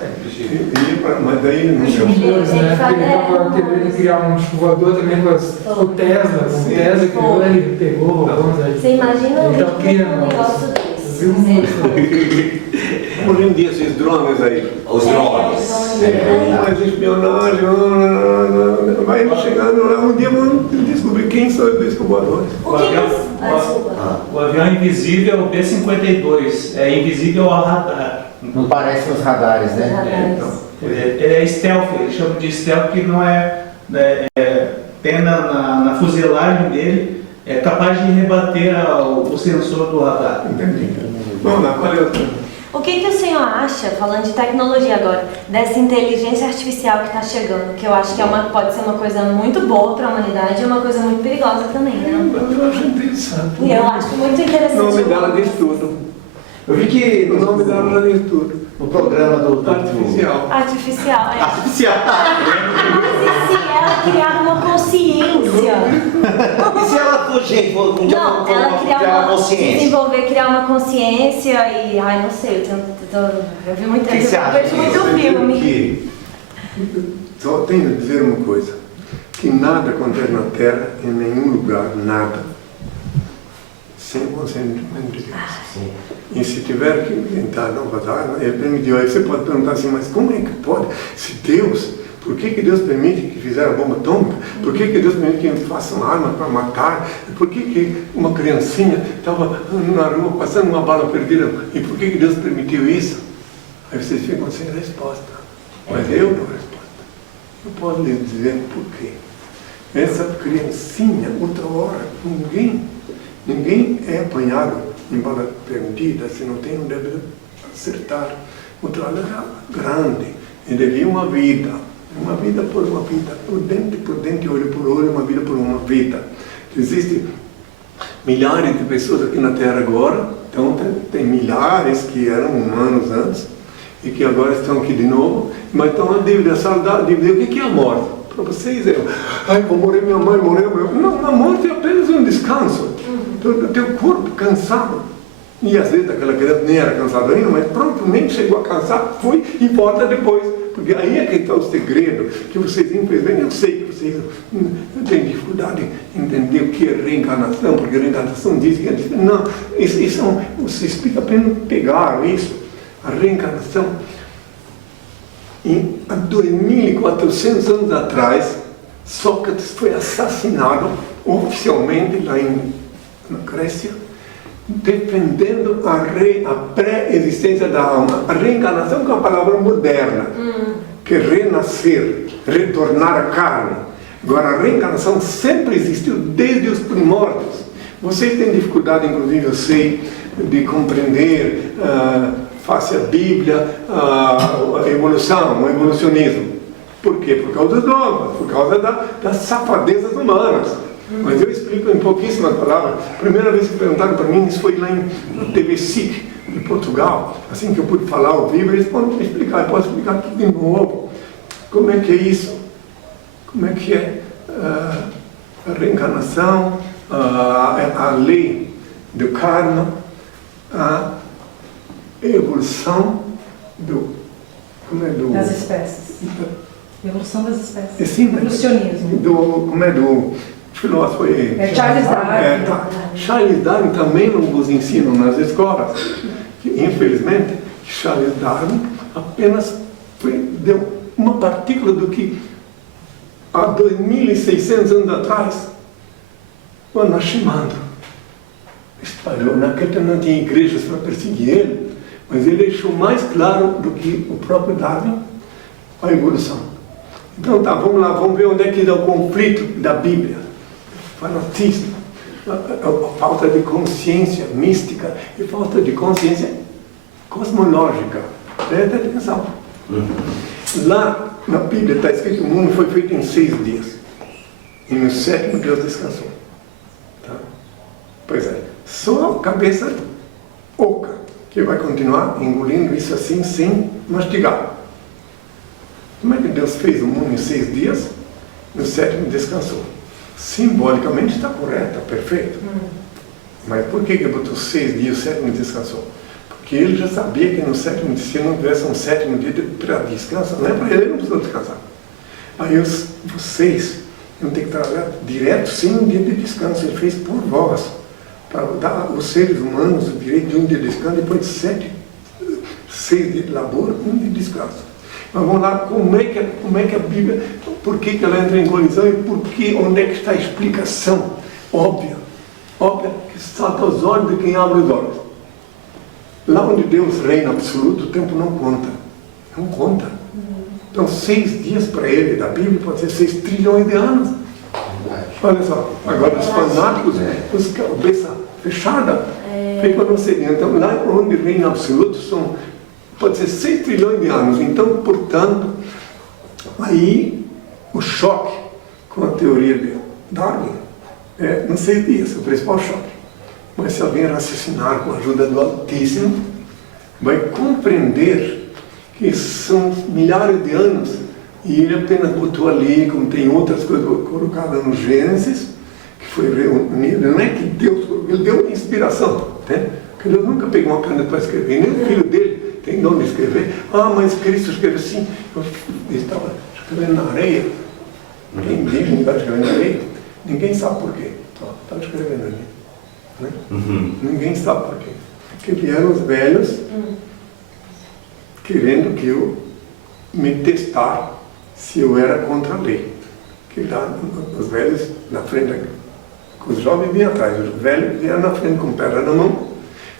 Mas daí não deu. Ele estava querendo criar um voador também com o Tesla. O Tesla que ele pegou, Você imagina um negócio desse? Hoje em dia, esses drones aí. Os drones. Mas espionagem, vai chegando lá, um dia vamos descobrir quem são os descobridores. O que desculpa. O avião invisível é o B-52, é invisível ao radar. Não parece nos radares, né? Ele é stealth, eles chamam de stealth, que não tem na fuselagem dele, é capaz de rebater o sensor do radar. Entendi. Vamos lá, qual é o tema? O que o senhor acha, falando de tecnologia agora, dessa inteligência artificial que está chegando? Que eu acho que pode ser uma coisa muito boa para a humanidade e uma coisa muito perigosa também, né? Eu acho interessante. E eu acho muito interessante. O nome dela diz tudo. Eu vi que O nome dela já diz tudo. no programa do Artificial. Artificial, é. Artificial. Mas e se ela criar uma consciência? E se ela, gente, um dia Não, for ela criar uma consciência? criar uma consciência e... Ai, não sei, eu vi muito, O que você acha? eu vejo muito filme. Que só tenho a dizer uma coisa, que nada acontece na Terra, em nenhum lugar, nada, sem o consentimento de Deus. Sim. E se tiver que inventar novas armas, ele permitiu. Aí você pode perguntar assim, mas como é que pode? Se Deus, por que Deus permite que fizeram a bomba atômica? Por que Deus permite que façam armas para matar? Por que uma criancinha estava na rua passando uma bala perdida? E por que Deus permitiu isso? Aí vocês ficam sem resposta. Mas eu dou resposta. Eu posso lhe dizer por quê. Essa criancinha, outra hora, ninguém é apanhado em bala perdida se não tem um deve acertar. Outra hora era grande. E devia uma vida por uma vida, por dente, olho por olho, uma vida por uma vida. Existem milhares de pessoas aqui na Terra agora, então tem milhares que eram humanos antes e que agora estão aqui de novo, mas estão a dívida, saudade, dívida. O que é a morte? Para vocês ai, vou morrer, minha mãe morreu. Não, a morte é apenas um descanso. O teu corpo cansado. E às vezes aquela criança nem era cansada ainda, mas prontamente chegou a cansar, foi e volta depois. Porque aí é que está o segredo, que vocês infelizmente, eu sei que vocês têm dificuldade em entender o que é reencarnação, porque a reencarnação diz que não, você explica apenas pegar isso. A reencarnação, há 2.400 anos atrás, Sócrates foi assassinado oficialmente lá na Grécia, defendendo a pré-existência da alma. A reencarnação, que é uma palavra moderna, que é renascer, retornar à carne. Agora, a reencarnação sempre existiu desde os primórdios. Vocês têm dificuldade, inclusive, eu sei, de compreender, face à Bíblia, a evolução, o evolucionismo. Por quê? Por causa dos dogmas, por causa das safadezas humanas. Mas eu explico em pouquíssimas palavras. A primeira vez que perguntaram para mim, isso foi lá em TV SIC, em Portugal. Assim que eu pude falar ao vivo, eles podem me explicar. Eu posso explicar tudo de novo. Como é que é isso? Como é que é a reencarnação, a lei do karma, a evolução das espécies. Evolução das espécies. Sim, evolucionismo. Do filósofo Charles Darwin. Charles Darwin também não vos ensinam nas escolas. Infelizmente, Charles Darwin apenas deu uma partícula do que há 2.600 anos atrás o Anaximandro espalhou. Naquele tempo não tinha igrejas para perseguir ele, mas ele deixou mais claro do que o próprio Darwin a evolução. Então tá, vamos lá, vamos ver onde é que dá o conflito da Bíblia. Fanatismo, a falta de consciência mística e falta de consciência cosmológica. Presta atenção. Lá na Bíblia está escrito que o mundo foi feito em 6 dias. E no 7º Deus descansou. Tá? Pois é, só a cabeça oca que vai continuar engolindo isso assim sem mastigar. Como é que Deus fez o mundo em 6 dias? No 7º descansou. Simbolicamente está correto, está perfeito. Mas por que botou 6 dias, o 7º descansou? Porque ele já sabia que no 7º dia, se não tivesse um 7º dia para descanso, não é para ele, não precisa descansar. Aí vocês vão ter que trabalhar direto sem um dia de descanso. Ele fez por vós, para dar aos seres humanos o direito de um dia de descanso depois de 6 de labor, 1 de descanso. Mas vamos lá, como é que a Bíblia, por que ela entra em colisão e onde é que está a explicação óbvia que salta aos olhos de quem abre os olhos. Lá onde Deus reina absoluto, o tempo não conta. Não conta. Então 6 dias para ele da Bíblia pode ser 6 trilhões de anos. Olha só, agora os fanáticos, os cabeça fechada, ficam no seguinte. Então lá onde reina absoluto pode ser 6 trilhões de anos. Então, portanto, aí o choque com a teoria de Darwin não 6 dias, é o principal choque. Mas se alguém raciocinar com a ajuda do Altíssimo, vai compreender que são milhares de anos e ele apenas botou ali, como tem outras coisas colocadas no Gênesis, que foi reunido. Não é que Deus, ele deu inspiração, né? Porque Deus nunca pegou uma caneta para escrever, nem o filho dele tem dom de escrever. Mas Cristo escreveu assim, eu estava escrevendo na areia. Quem diz que estava escrevendo na areia? Ninguém sabe por quê. Estava escrevendo ali. Né? Ninguém sabe por quê. Porque vieram os velhos querendo que eu me testar se eu era contra a lei. Que lá os velhos na frente, os jovens vinham atrás, os velhos vieram na frente com pedra na mão.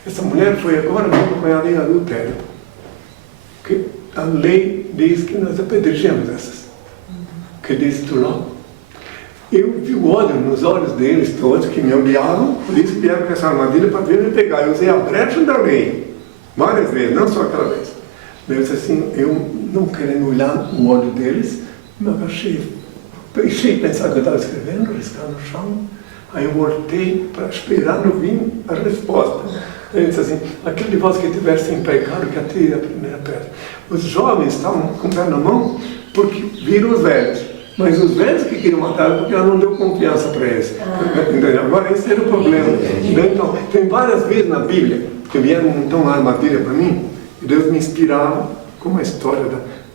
Essa mulher foi agora mesmo apanhada em adultério. Porque a lei diz que nós apedrejamos essas. Que diz tu não. Eu vi o ódio nos olhos deles todos, que me odiavam, por isso vieram com essa armadilha para vir me pegar. Eu usei a brecha da lei, várias vezes, não só aquela vez. Mas assim, eu não querendo olhar o olho deles, me agachei, deixei pensar que eu estava escrevendo, riscar no chão. Aí eu voltei para esperar no vinho a resposta. Ele disse assim, aquele de vós que estiver sem pecado, que atire a primeira pedra. Os jovens estavam com o pé na mão porque viram os velhos. Mas os velhos que queriam matar, porque ela não deu confiança para eles. Entendeu? Agora, esse era o problema. Então, tem várias vezes na Bíblia que vieram então uma armadilha para mim, e Deus me inspirava, como a história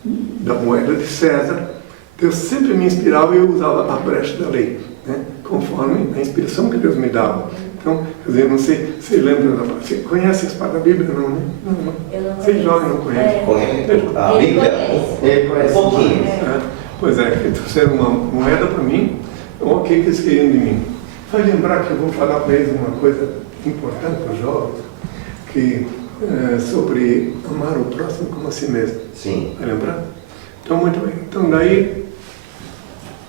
da moeda de César. Deus sempre me inspirava e eu usava a brecha da lei, né? Conforme a inspiração que Deus me dava. Então, quer dizer, não sei se lembra da... Você conhece a espada da Bíblia? Não, né? Não. Você jovem não conhece. A Bíblia? Ele conhece um pouquinho. Pois é, que trouxeram uma moeda para mim, o que eles queriam de mim? Vai lembrar que eu vou falar para eles uma coisa importante para os jovens, que sobre amar o próximo como a si mesmo. Sim. Vai lembrar? Então, muito bem. Então, daí,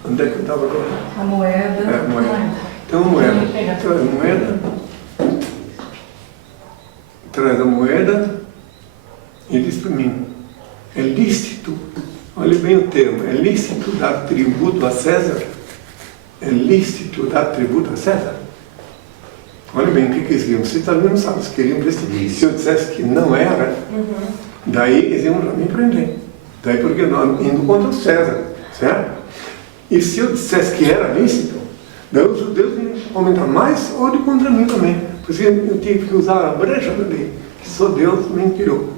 onde é que eu estava agora? A moeda. A moeda. Então, a moeda. Traz a moeda. Traz a moeda e diz para mim, é lícito. Olha bem o termo, é lícito dar tributo a César? É lícito dar tributo a César? Olha bem o que eles queriam. Vocês também não sabem, eles queriam ver se eu dissesse que não era, daí eles iam me prender. Daí porque nós indo contra o César, certo? E se eu dissesse que era lícito, daí os judeus iam aumentar mais ódio contra mim também. Porque eu tinha que usar a brecha da lei, que só Deus me inspirou.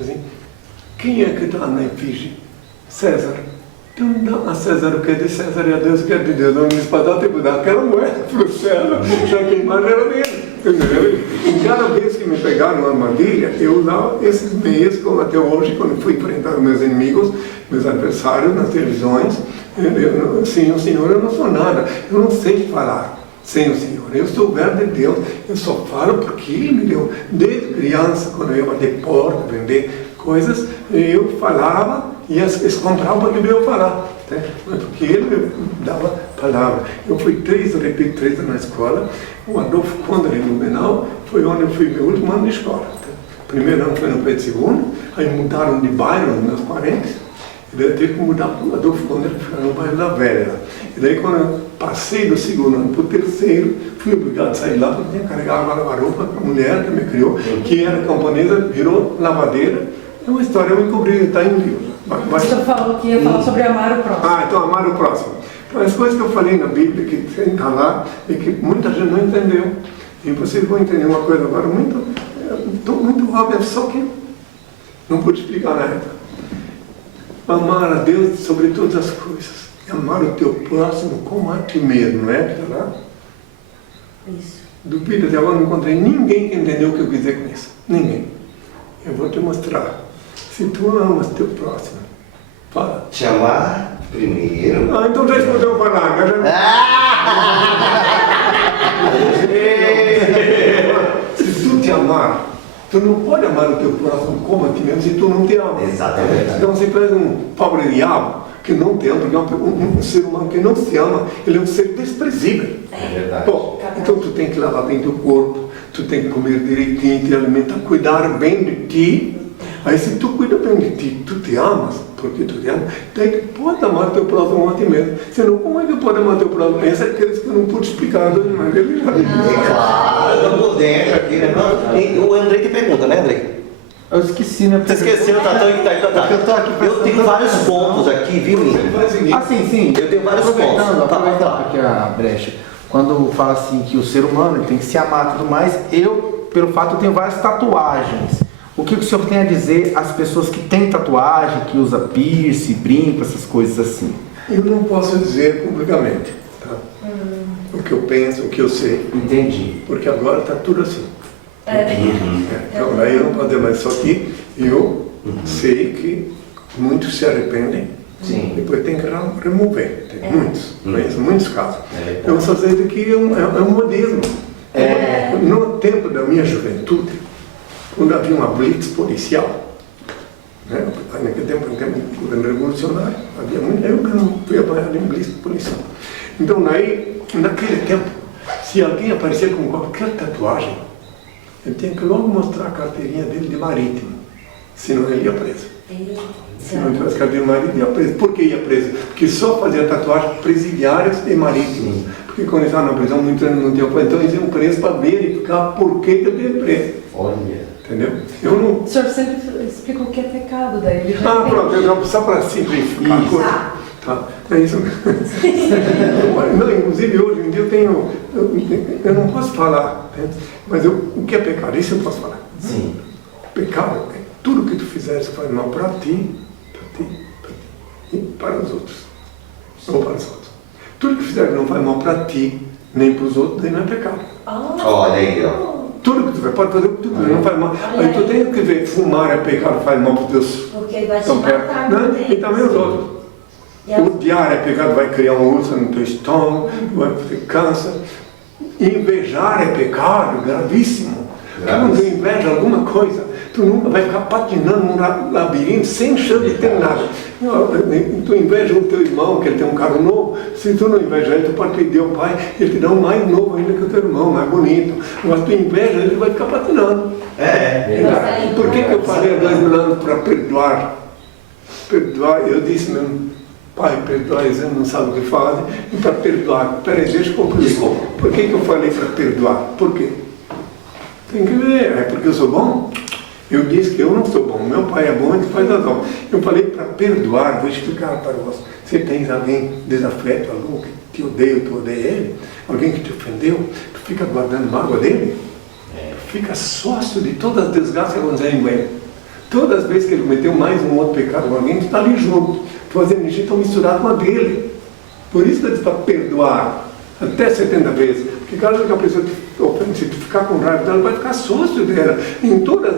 Assim, quem é que está na efígie? César. Então dá a César o que é de César e a Deus o que é de Deus. Não me espadar, tem que dar aquela moeda para o César, já que a imagem era dele. Entendeu? E cada vez que me pegaram uma armadilha, eu usava esses meios, como até hoje, quando fui enfrentar meus inimigos, meus adversários nas televisões. Sem o Senhor eu não sou nada, eu não sei falar sem o Senhor. Eu sou o verbo de Deus, eu só falo porque Ele me deu. Desde criança, quando eu ia bater porta, vender coisas, eu falava e eles compravam porque eu falar, né? Porque ele me dava palavra. Eu fui 3 anos na escola, o Adolfo Conde em Blumenau foi onde eu fui meu último ano de escola. O primeiro ano foi no Pedro II, aí mudaram de bairro os meus parentes, e daí eu tive que mudar para o Adolfo Conde, que foi no bairro da Velha. E daí quando eu passei do segundo ano para o terceiro, fui obrigado a sair lá, porque tinha que carregar a roupa para a mulher que me criou, que era camponesa, virou lavadeira. É uma história eu encobri, está em livro. Você falou que ia falar sobre amar o próximo. Então amar o próximo. Então as coisas que eu falei na Bíblia, que está lá, e que muita gente não entendeu. E vocês vão entender uma coisa agora muito óbvia, só que não pude explicar na época. Amar a Deus sobre todas as coisas. E amar o teu próximo como a ti mesmo, não é que está lá? Isso. Duvido, até agora não encontrei ninguém que entendeu o que eu quis dizer com isso. Ninguém. Eu vou te mostrar. Se tu amas teu próximo, fala. Te amar primeiro. Ah, então já escutou falar, né? Se tu te amar, tu não pode amar o teu próximo como a ti mesmo se tu não te ama. Exatamente. Então você faz um pobre diabo que não te ama, porque um ser humano que não se ama, ele é um ser desprezível. É verdade. Bom, então tu tem que lavar bem teu corpo, tu tem que comer direitinho, te alimentar, cuidar bem de ti. Aí se tu cuida bem de ti, tu te amas, porque tu te amas, daí tu pode amar teu próximo a ti mesmo. Senão, como é que pode amar teu próximo? Essa é aqueles que eu não pude explicar, mas ele já disse. Claro, eu tô dentro aqui, né? O Andrei te pergunta, né, Andrei? Eu esqueci, né? Você esqueceu, tá. Eu tô aqui Eu tenho vários pontos aqui, viu, Você menino? faz o seguinte, Ah, sim. Eu tenho vários pontos. Aproveitando Tá. aqui a brecha. Quando fala assim que o ser humano ele tem que se amar e tudo mais, eu, pelo fato, eu tenho várias tatuagens. O que o senhor tem a dizer às pessoas que têm tatuagem, que usa piercing, brinco, essas coisas assim? eu não posso dizer publicamente, tá? O que eu penso, o que eu sei, Entendi. porque agora está tudo assim. Então aí eu não posso dizer mais, só que eu sei que muitos se arrependem, Sim. depois tem que remover, tem muitos, conheço muitos casos. É verdade. Eu só sei que é um modismo. No tempo da minha juventude, quando havia uma blitz policial, né? Naquele tempo, no tempo do governo revolucionário, havia muito, eu não fui apanhado em blitz policial. Então, naquele tempo, se alguém aparecia com qualquer tatuagem, ele tinha que logo mostrar a carteirinha dele de marítimo, senão ele ia preso. Se não tivesse carteira de marítimo, ia preso. Por que ia preso? Porque só fazia tatuagens presidiárias e marítimas. Porque quando ele estava na prisão, muitos anos não tinha preso, então eles iam preso para verificar por que eu tinha preso. Olha. Entendeu? Eu não. O senhor sempre explica o que é pecado, daí ele já Ah, entende. pronto, só para simplificar a coisa. Tá, é isso. Não, inclusive hoje em dia eu não posso falar, né? Mas o que é pecado? Isso eu posso falar. Sim. Pecado é tudo que tu fizeres que faz mal para ti e para os outros. Ou para os outros. Tudo que fizeres que não faz mal para ti, nem para os outros, daí não é pecado. Olha aí, ó. Tudo que tu faz, pode fazer o que tu quiser, não faz mal. Aí tu tem que ver, fumar é pecado, faz mal para os teus. Porque vai te Então, matar. né? E também os outros. Odiar é pecado, vai criar um úlcera no teu estômago, vai ter câncer. Invejar é pecado, gravíssimo. Quando tu inveja alguma coisa, tu nunca vai ficar patinando num labirinto sem chance de ter nada. Tu inveja o teu irmão, que ele tem um carro novo, se tu não inveja ele, tu pode pedir ao pai, ele te dá um mais novo ainda que o teu irmão, mais bonito. Mas tu inveja ele, vai ficar patinando. Verdade. Por que eu falei há 2000 anos para perdoar? Perdoar, eu disse mesmo, pai, perdoar, eles não sabem o que fazem, e para perdoar. Peraí, deixa eu concluir. Desculpa. Por que eu falei para perdoar? Por quê? Tem que ver, é porque eu sou bom? Eu disse que eu não sou bom, meu pai é bom, ele faz razão. Eu falei para perdoar, vou explicar para você. Se tens alguém desafeto, alguém que te odeia, tu odeia ele, alguém que te ofendeu, tu fica guardando mágoa dele, tu fica sócio de todas as desgraças que aconteceram com ele. Todas as vezes que ele cometeu mais um outro pecado com alguém, tu está ali junto. Tuas energias estão misturadas com a dele. Por isso que eu disse para perdoar até 70 vezes. Porque cada vez que a pessoa te ofende, se tu ficar com raiva dela, vai ficar sócio dela. Em toda,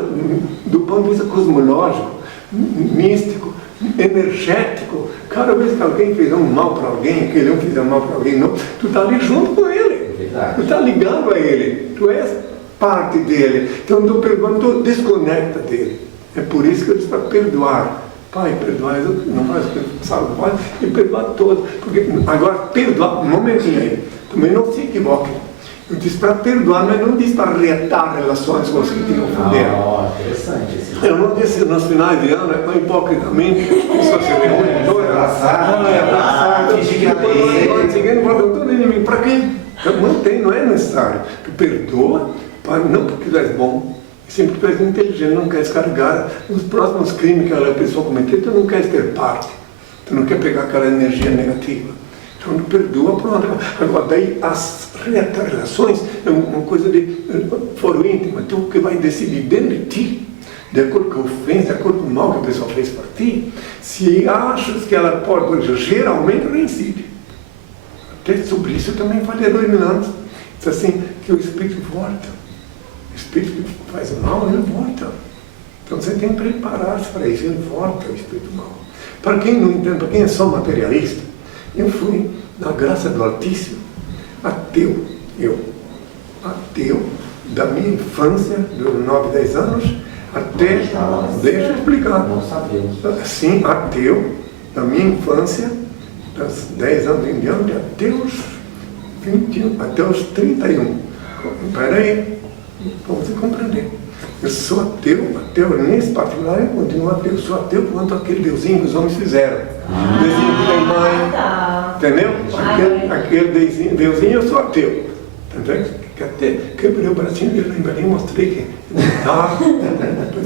do ponto de vista cosmológico, místico, energético. Cada vez que alguém fizer um mal para alguém, que ele não fizer mal para alguém, não, tu está ali junto com ele. Verdade. Tu está ligado a ele. Tu és parte dele. Então tu perdoa, tu desconecta dele. É por isso que eu disse para perdoar. Pai, perdoar, não faz o que sabe, pode, e perdoar todos. Porque agora, perdoar, um momentinho aí, também não se equivoque. Eu disse para perdoar, mas não disse para reatar relações com os que te ofenderam. Interessante esse. Eu não disse nos finais de ano, hipocritamente, só se reúne toda. Abraçar, fingir que não tem. seguindo, voltam todo inimigo. Para quê? Não é necessário. Tu perdoa, não porque tu és bom. Sempre tu és inteligente, não queres carregar os próximos crimes que aquela pessoa cometeu, tu não queres ter parte, tu não quer pegar aquela energia negativa. Então tu perdoa, pronto. Agora daí as relações é uma coisa de foro íntimo, tu que vai decidir dentro de ti, de acordo com a ofensa, de acordo com o mal que a pessoa fez para ti, se achas que ela pode, geralmente reincide. Até sobre isso eu também falei há 2000 anos. Diz assim, que o espírito volta. O espírito que faz mal, ele volta. Então você tem que preparar-se para isso, ele volta ao espiritual. Para quem não entende, para quem é só materialista, eu fui, na graça do Altíssimo, ateu, da minha infância, dos 9, 10 anos, até, deixa eu explicar, Não sabemos. sim, ateu, da minha infância, das 10 anos em diante, até os 21, até os 31. Espera aí, vamos compreender. Eu sou ateu, nesse particular eu continuo ateu, sou ateu quanto aquele deusinho que os homens fizeram. O deusinho que tem mãe, Tá. entendeu? Aquele deusinho eu sou ateu. Entendeu? Que até quebrei o bracinho dele, lembrei e mostrei que tá.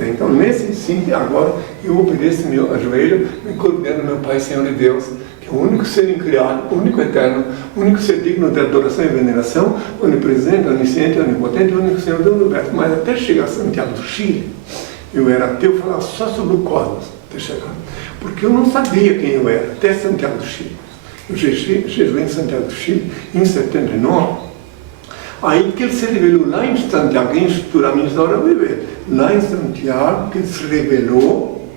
Então, nesse sim, agora eu obedeço meu ajoelho, me curvando meu Pai, Senhor e Deus, que é o único ser incriado, o único eterno, o único ser digno de adoração e veneração, onipresente, onisciente, onipotente, o único Senhor do universo. Mas até chegar a Santiago do Chile, eu era ateu, falava só sobre o cosmos, até chegar. Porque eu não sabia quem eu era, até Santiago do Chile. Eu jejuei em Santiago do Chile em 79. Aí que ele se revelou lá em Santiago, em Estrutura Minha História Viver. Lá em Santiago, que ele se revelou,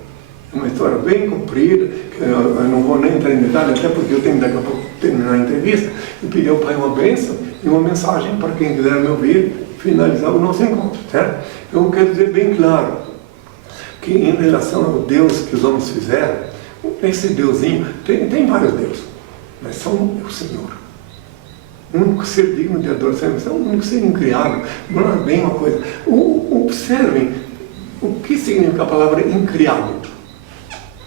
uma história bem comprida, que eu não vou nem entrar em detalhe, até porque eu tenho daqui a pouco terminar a entrevista, e pedi ao Pai uma bênção e uma mensagem para quem quiser me ouvir, finalizar o nosso encontro, certo? Eu quero dizer bem claro, que em relação ao Deus que os homens fizeram, esse Deusinho, tem vários deuses, mas só um é o Senhor. O único ser digno de adoração, é o único ser incriado. Não é bem uma coisa. Observem o que significa a palavra incriado.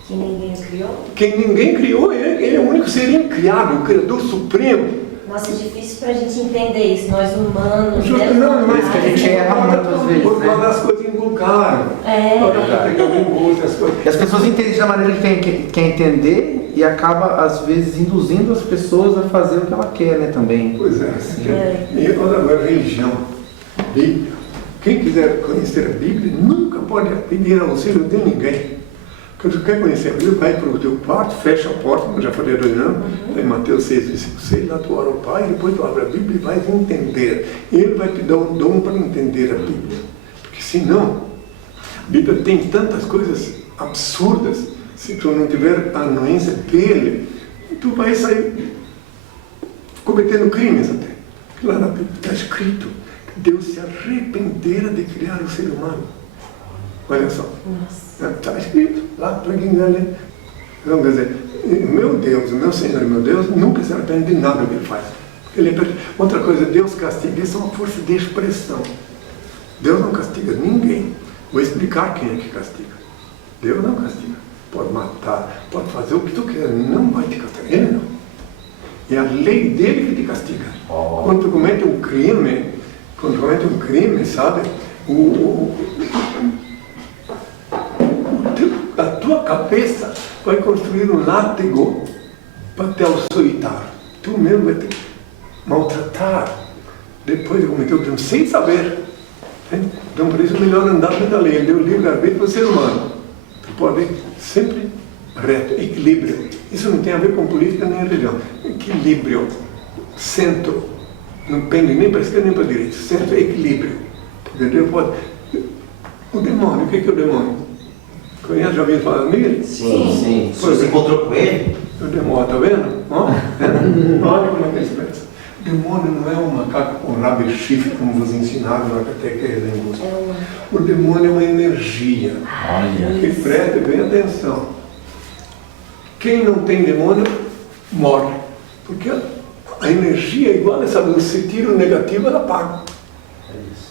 Que ninguém criou? Quem ninguém criou, ele é o único ser incriado, o Criador Supremo. Nossa, é difícil pra gente entender isso, nós humanos. Justo, não, mas que a gente erra muitas vezes, por causa né? das coisas inculcaram. É. As coisas. E as pessoas entendem da maneira que quer entender e acaba, às vezes, induzindo as pessoas a fazer o que ela quer, né, também. Pois é. E olha agora, religião, Bíblia. Quem quiser conhecer a Bíblia nunca pode pedir auxílio de ninguém. Quando você quer conhecer a Bíblia, vai para o teu quarto, fecha a porta, como eu já falei há 2 anos, em Mateus 6, versículo 6, lá tu ora ao Pai, depois tu abre a Bíblia e vai entender. E Ele vai te dar um dom para entender a Bíblia. Porque senão, a Bíblia tem tantas coisas absurdas, se tu não tiver a anuência dele, tu vai sair cometendo crimes até. Porque lá na Bíblia está escrito que Deus se arrependera de criar o ser humano. Olha só. Está escrito lá para quem quiser ler. Então, quer dizer, meu Deus, o meu Senhor e meu Deus nunca se arrepende de nada que Ele faz. Outra coisa, Deus castiga, isso é uma força de expressão. Deus não castiga ninguém. Vou explicar quem é que castiga. Deus não castiga. Pode matar, pode fazer o que tu quiser, não vai te castigar. Ele não. É a lei dele que te castiga. Quando tu comete um crime, sabe? A tua cabeça vai construir um látigo para te açoitar. Tu mesmo vai te maltratar depois de cometer o crime, sem saber. Então, por isso é melhor andar pela lei. Ele deu livre-arbítrio para o ser humano. Tu pode sempre reto, equilíbrio. Isso não tem a ver com política nem religião. Equilíbrio, centro. Não pende nem para a esquerda nem para a direita. Centro é equilíbrio. Porque Deus pode... O demônio, o que é o demônio? Conhece, já ouviu falar nele? Sim. Você encontrou com ele? O demônio, tá vendo? Olha como é que ele se pensa. O demônio não é um macaco com rabo e chifre, como vos ensinaram na catequese em Augusto. O demônio é uma energia. E preste bem atenção. Quem não tem demônio, morre. Porque a energia é igual a essa luz. Se tira o negativo, ela apaga.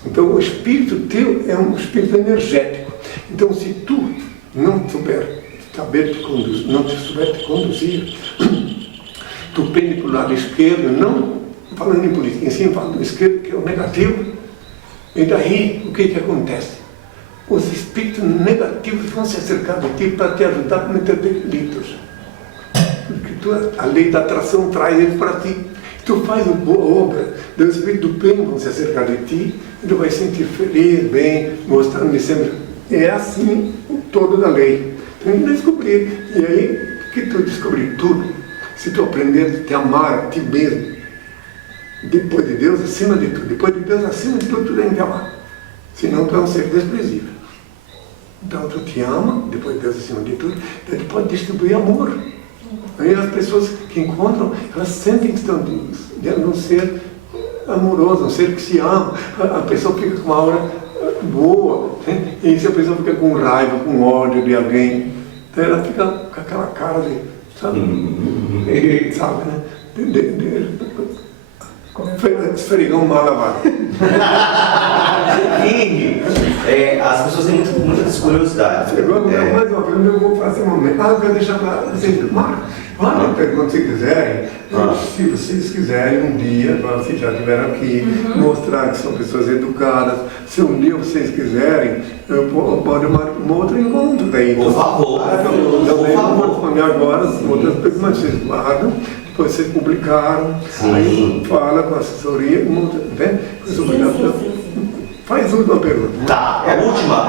Então o espírito teu é um espírito energético. Então se tu não souber te conduzir, tu pende para o lado esquerdo, não falando em política, em cima falando do esquerdo, que é o negativo, e daí o que acontece? Os espíritos negativos vão se acercar de ti para te ajudar a cometer delitos. Porque a lei da atração traz eles para ti. Tu faz uma boa obra, os espíritos do bem vão se acercar de ti, e tu vai sentir feliz, bem, mostrando sempre. É assim o todo da lei. Tem que descobrir. E aí, que tu descobrir tudo, se tu aprender a te amar a ti mesmo, depois de Deus, acima de tudo. Depois de Deus, acima de tudo, tu tem que amar. Senão tu é um ser desprezível. Então tu te ama, depois Deus acima de tudo, ele pode distribuir amor. Aí as pessoas que encontram, elas sentem que estão dentro de um ser amoroso, um ser que se ama. A pessoa fica com uma aura boa, né? E se a pessoa fica com raiva, com ódio de alguém, então ela fica com aquela cara de, sabe, sabe, né? Esfregão mal lavado. E as pessoas têm muitas curiosidades. Agora, mais uma pergunta, eu vou fazer uma momento. Eu vou deixar para vocês. Mandem pergunta se quiserem. Se vocês quiserem, um dia, quando vocês já estiveram aqui, mostrar que são pessoas educadas. Se um dia vocês quiserem, eu posso marcar um outro encontro daí. Por favor. Também não vou responder agora, outras perguntas vocês guardam. Depois vocês publicaram, aí fala com a assessoria, né? Faz uma pergunta. Tá, é a última.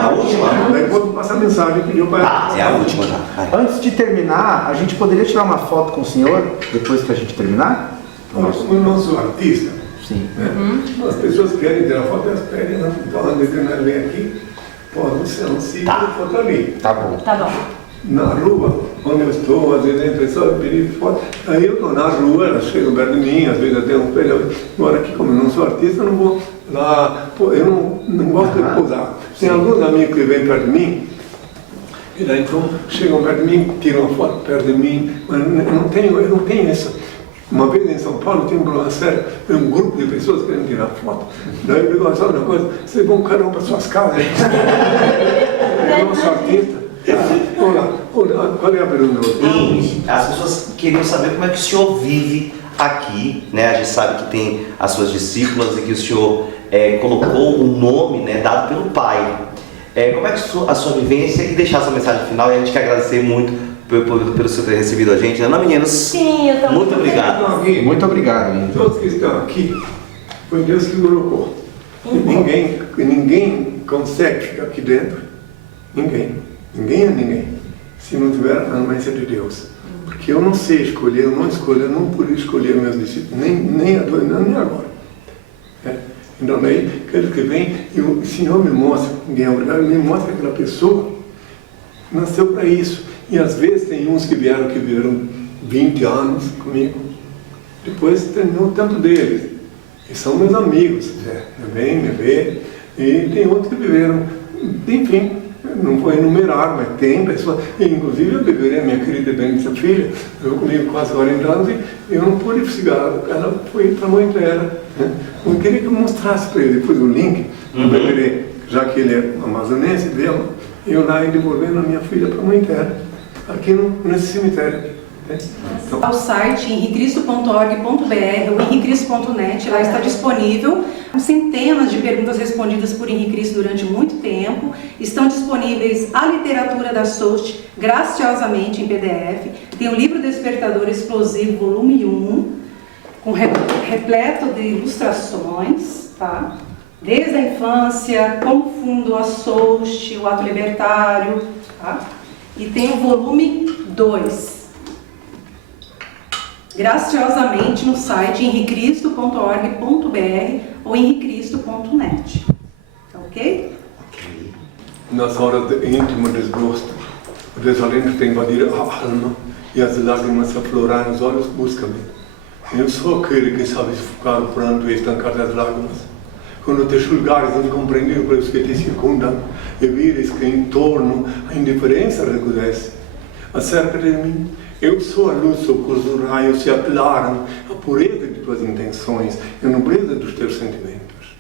Daí vou passar a mensagem que pediu para Tá, é a última já. Antes de terminar, a gente poderia tirar uma foto com o senhor, depois que a gente terminar? o nosso artista. Sim. Né? As pessoas querem tirar foto, elas pedem, não podem vir aqui, podem ser um ciclo de foto ali. Tá bom. Tá bom. Na rua, onde eu estou, às vezes a pessoa pedir foto, aí eu estou na rua, ela chega perto de mim, às vezes até um período. Agora aqui, como eu não sou artista, eu não vou lá, eu não gosto de posar. Tem alguns amigos que vêm perto de mim, e daí então chegam perto de mim, tiram uma foto perto de mim, mas eu não tenho isso. Uma vez em São Paulo tem um problema sério, tem um grupo de pessoas querendo tirar foto. Daí eu digo, sabe uma coisa, vocês vão cada um para suas casas. Eu não sou artista. Olá, qual é a pergunta? As pessoas queriam saber como é que o senhor vive aqui, né? A gente sabe que tem as suas discípulas e que o senhor colocou um nome, né, dado pelo pai. Como é que a sua vivência, e deixar a sua mensagem final, e a gente quer agradecer muito pelo senhor ter recebido a gente, não, meninos? Sim, eu também. Muito obrigado. Muito obrigado. Todos que estão aqui, foi Deus que colocou. E ninguém consegue ficar aqui dentro. Ninguém é ninguém, se não tiver a anuência de Deus. Porque eu não sei escolher, eu não pude escolher meus discípulos, nem agora. Então daí, aqueles que vêm, o Senhor me mostra, ninguém é obrigado, me mostra que aquela pessoa nasceu para isso. E às vezes tem uns que viveram 20 anos comigo, depois terminou o tempo deles. E são meus amigos, vem, me vê, e tem outros que viveram, enfim. Não vou enumerar, mas tem pessoas, inclusive eu beberei a minha querida Benita filha, eu comigo quase 40 anos e eu não pude cigarro, ela foi para a mãe dela. Né? Eu queria que eu mostrasse para ele depois o link, eu beberei, já que ele é amazonense, eu lá devolvendo a minha filha para a mãe dela, aqui nesse cemitério. Então, ao site henricristo.org.br ou henricristo.net, lá está disponível centenas de perguntas respondidas por Henrique Cristo durante muito tempo. Estão disponíveis a literatura da Soust, graciosamente em PDF. Tem o livro Despertador Explosivo, volume 1, com repleto de ilustrações, tá? Desde a infância, como fundou a Soust, o ato libertário, tá? E tem o volume 2. Graciosamente no site henricristo.org.br ou henricristo.net. Ok? Nas horas de íntimo desgosto, o desalento tem invadido a alma e as lágrimas aflorar nos olhos, busca-me. Eu sou aquele que sabe sufocar o pranto e estancar as lágrimas. Quando te julgares incompreendido pelos que te circundam e vires que em torno a indiferença recrudesce, acerca-te de mim. Eu sou a luz sob cujo raio se aclaram a pureza de tuas intenções e a nobreza dos teus sentimentos.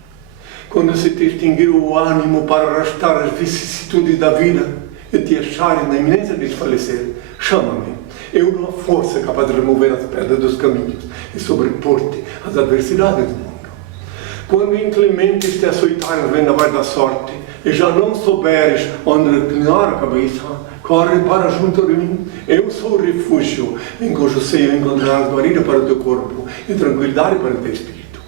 Quando se te extinguir o ânimo para arrastar as vicissitudes da vida e te achares na iminência de desfalecer, chama-me. Eu dou a força capaz de remover as pedras dos caminhos e sobrepor-te às adversidades do mundo. Quando inclementes te açoitares vendavais da sorte e já não souberes onde reclinar a cabeça, corre para junto de mim. Eu sou o refúgio em cujo seio encontrarás guarida para o teu corpo e tranquilidade para o teu espírito.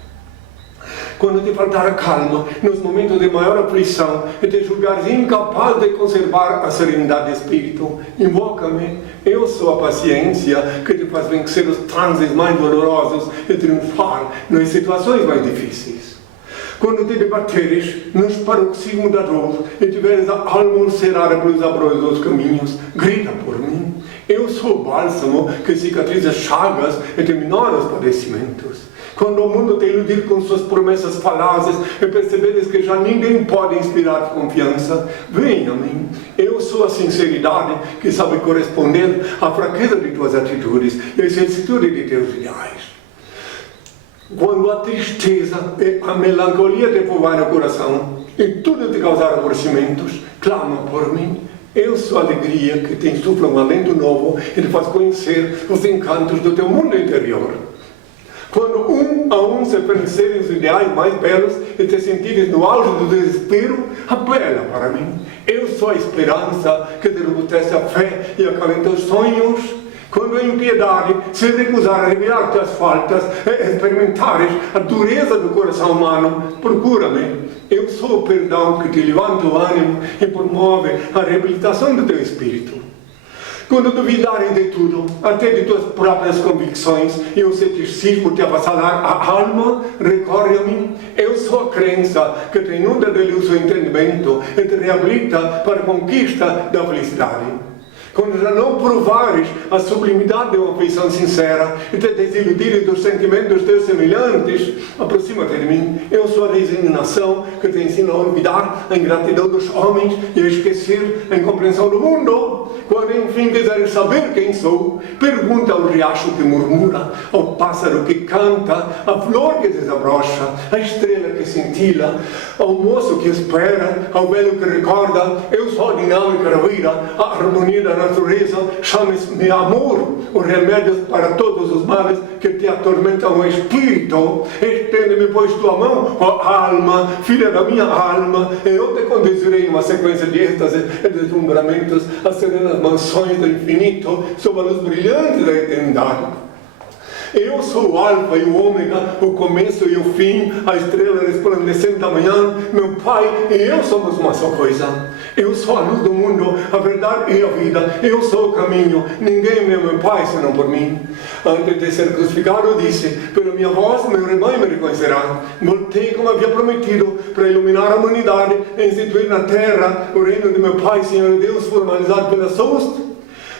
Quando te faltar a calma nos momentos de maior aflição e te julgares incapaz de conservar a serenidade de espírito, invoca-me. Eu sou a paciência que te faz vencer os transes mais dolorosos e triunfar nas situações mais difíceis. Quando te debateres nos paroxismos da dor e tiveres a alma ulcerada pelos abrolhosos caminhos, grita por mim. Eu sou o bálsamo que cicatriza chagas e diminui os padecimentos. Quando o mundo te iludir com suas promessas falazes e perceberes que já ninguém pode inspirar confiança, vem a mim. Eu sou a sinceridade que sabe corresponder à fraqueza de tuas atitudes e à exercitude de teus ideais. Quando a tristeza e a melancolia te povoar no coração e tudo te causar aborrecimentos, clama por mim. Eu sou a alegria que te insufla um alento novo e te faz conhecer os encantos do teu mundo interior. Quando um a um se fornecerem os ideais mais belos e te sentires no auge do desespero, apela para mim. Eu sou a esperança que te robustece a fé e acalenta os sonhos. Quando a impiedade se recusar a revelar tuas faltas e experimentares a dureza do coração humano, procura-me. Eu sou o perdão que te levanta o ânimo e promove a reabilitação do teu espírito. Quando duvidares de tudo, até de tuas próprias convicções, e o ceticismo te avassalar a alma, recorre a mim. Eu sou a crença que te inunda de luz o entendimento e te reabilita para a conquista da felicidade. Quando já não provares a sublimidade de uma afeição sincera e te desiludires dos sentimentos dos teus semelhantes, aproxima-te de mim. Eu sou a resignação que te ensina a olvidar a ingratidão dos homens e a esquecer a incompreensão do mundo. Quando enfim quiseres saber quem sou, pergunta ao riacho que murmura, ao pássaro que canta, à flor que desabrocha, à estrela que cintila, ao moço que espera, ao velho que recorda. Eu sou a dinâmica da vida, a harmonia da natureza. Chame-me amor, o remédio para todos os males que te atormentam o espírito. Estende-me, pois, tua mão, ó alma, filha da minha alma, e eu te conduzirei numa sequência de êxtase e deslumbramentos a serenas mansões do infinito, sob a luz brilhante da eternidade. Eu sou o alfa e o ômega, o começo e o fim, a estrela resplandecente da manhã. Meu Pai e eu somos uma só coisa. Eu sou a luz do mundo, a verdade e a vida. Eu sou o caminho. Ninguém é meu Pai senão por mim. Antes de ser crucificado, eu disse: pela minha voz, meu rebanho me reconhecerá. Voltei como havia prometido, para iluminar a humanidade e instituir na terra o reino de meu Pai, Senhor Deus, formalizado pela SOST.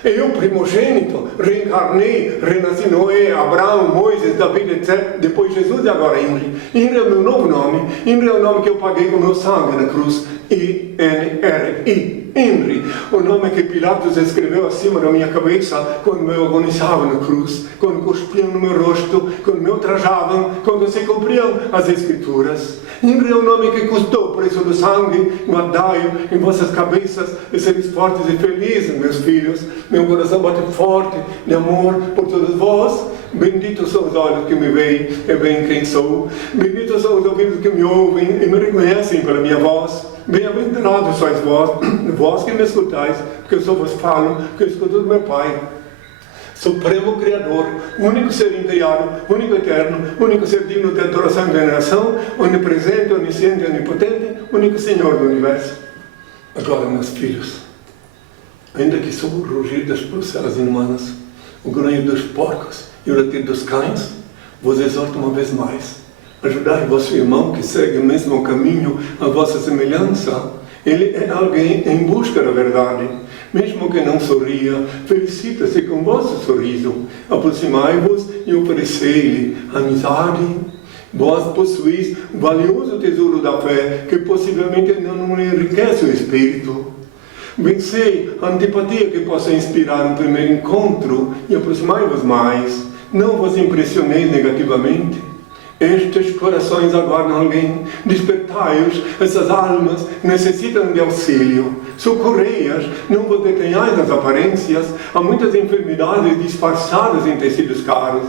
Eu, primogênito, reencarnei, renasci Noé, Abraão, Moisés, David, etc. Depois Jesus e agora Inri. Inri é o meu novo nome. Inri é o nome que eu paguei com meu sangue na cruz. I-N-R-I. Inri. O nome que Pilatos escreveu acima da minha cabeça quando eu agonizava na cruz, quando cuspiam no meu rosto, quando me ultrajavam, quando se cumpriam as Escrituras. Inri é o nome que custou o preço do sangue. Guardai-o em vossas cabeças e seres fortes e felizes, meus filhos. Meu coração bate forte de amor por todos vós. Benditos são os olhos que me veem e veem quem sou. Benditos são os ouvidos que me ouvem e me reconhecem pela minha voz. Bem-aventurados sois vós que me escutais, porque eu só vos falo, que eu escuto do meu Pai. Supremo Criador, único ser incriado, único eterno, único ser digno de adoração e veneração, onipresente, onisciente, onipotente, único Senhor do Universo. Agora, meus filhos, ainda que sob o rugir das porcelas inumanas, o grunhido dos porcos e o latido dos cães, vos exorto uma vez mais: ajudai vosso irmão que segue o mesmo caminho, a vossa semelhança. Ele é alguém em busca da verdade. Mesmo que não sorria, felicita-se com vosso sorriso. Aproximai-vos e oferecei-lhe amizade. Vós possuís o valioso tesouro da fé, que possivelmente não enriquece o espírito. Vencei a antipatia que possa inspirar um primeiro encontro e aproximai-vos mais. Não vos impressioneis negativamente. Estes corações aguardam alguém. Despertai-os, essas almas necessitam de auxílio. Socorrei-as, não vos detenhais nas aparências. Há muitas enfermidades disfarçadas em tecidos caros.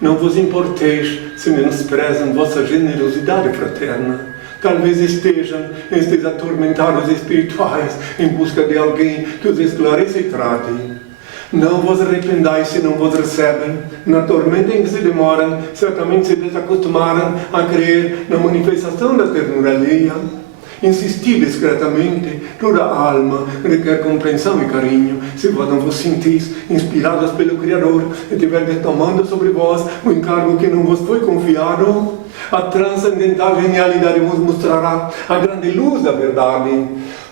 Não vos importeis se menosprezam vossa generosidade fraterna. Talvez estejam estes atormentados espirituais em busca de alguém que os esclareça e trate. Não vos arrependais se não vos recebem. Na tormenta em que se demoram, certamente se desacostumaram a crer na manifestação da ternura alheia. Insisti discretamente, toda alma requer compreensão e carinho. Se vós não vos sentis inspirados pelo Criador e tiverdes tomando sobre vós o encargo que não vos foi confiado, a transcendental genialidade vos mostrará a grande luz da verdade.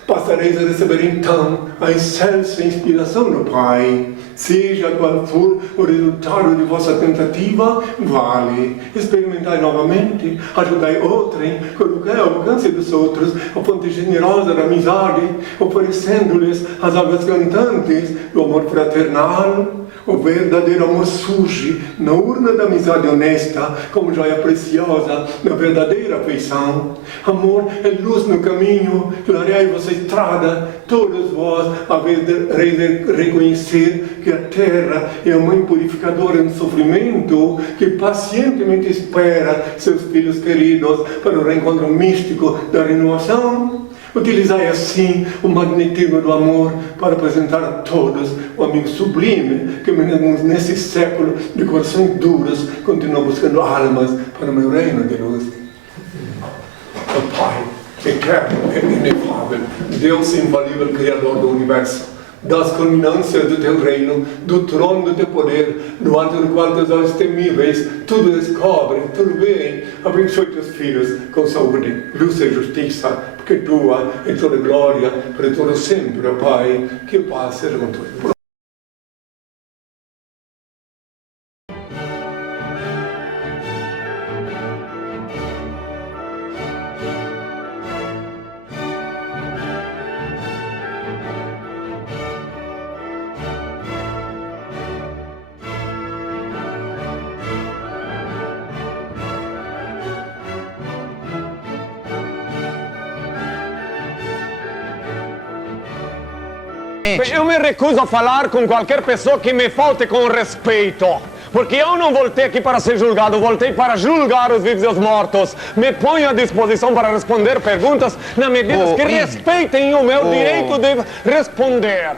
Passareis a receber então a excelsa inspiração do Pai. Seja qual for o resultado de vossa tentativa, vale. Experimentai novamente, ajudai outrem, coloquai ao alcance dos outros a fonte generosa da amizade, oferecendo-lhes as águas cantantes do amor fraternal. O verdadeiro amor surge na urna da amizade honesta, como joia preciosa da verdadeira afeição. Amor é luz no caminho, clareai vossa estrada. Todos vós haveis de reconhecer que a terra é a mãe purificadora em sofrimento, que pacientemente espera seus filhos queridos para o reencontro místico da renovação. Utilizai assim o magnetismo do amor para apresentar a todos o amigo sublime que mesmo nesse século de corações duros continua buscando almas para o meu reino de luz. O Pai eterno e inefável, Deus infalível, Criador do Universo, das culminâncias do teu reino, do trono do teu poder, no alto do qual teus olhos temíveis tudo descobrem, tudo veem. Abençoe teus filhos com saúde, luz e justiça, porque tua é toda glória, para todo sempre, ó Pai, que a paz seja com todos. Eu me recuso a falar com qualquer pessoa que me falte com respeito. Porque eu não voltei aqui para ser julgado, voltei para julgar os vivos e os mortos. Me ponho à disposição para responder perguntas na medida que respeitem o meu direito de responder.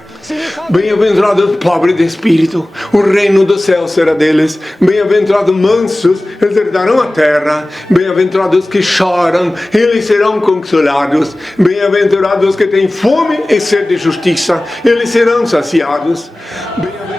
Bem-aventurados pobres de espírito, o reino do céu será deles. Bem-aventurados mansos, eles herdarão a terra. Bem-aventurados que choram, eles serão consolados. Bem-aventurados que têm fome e sede de justiça, eles serão saciados. Bem-aventurados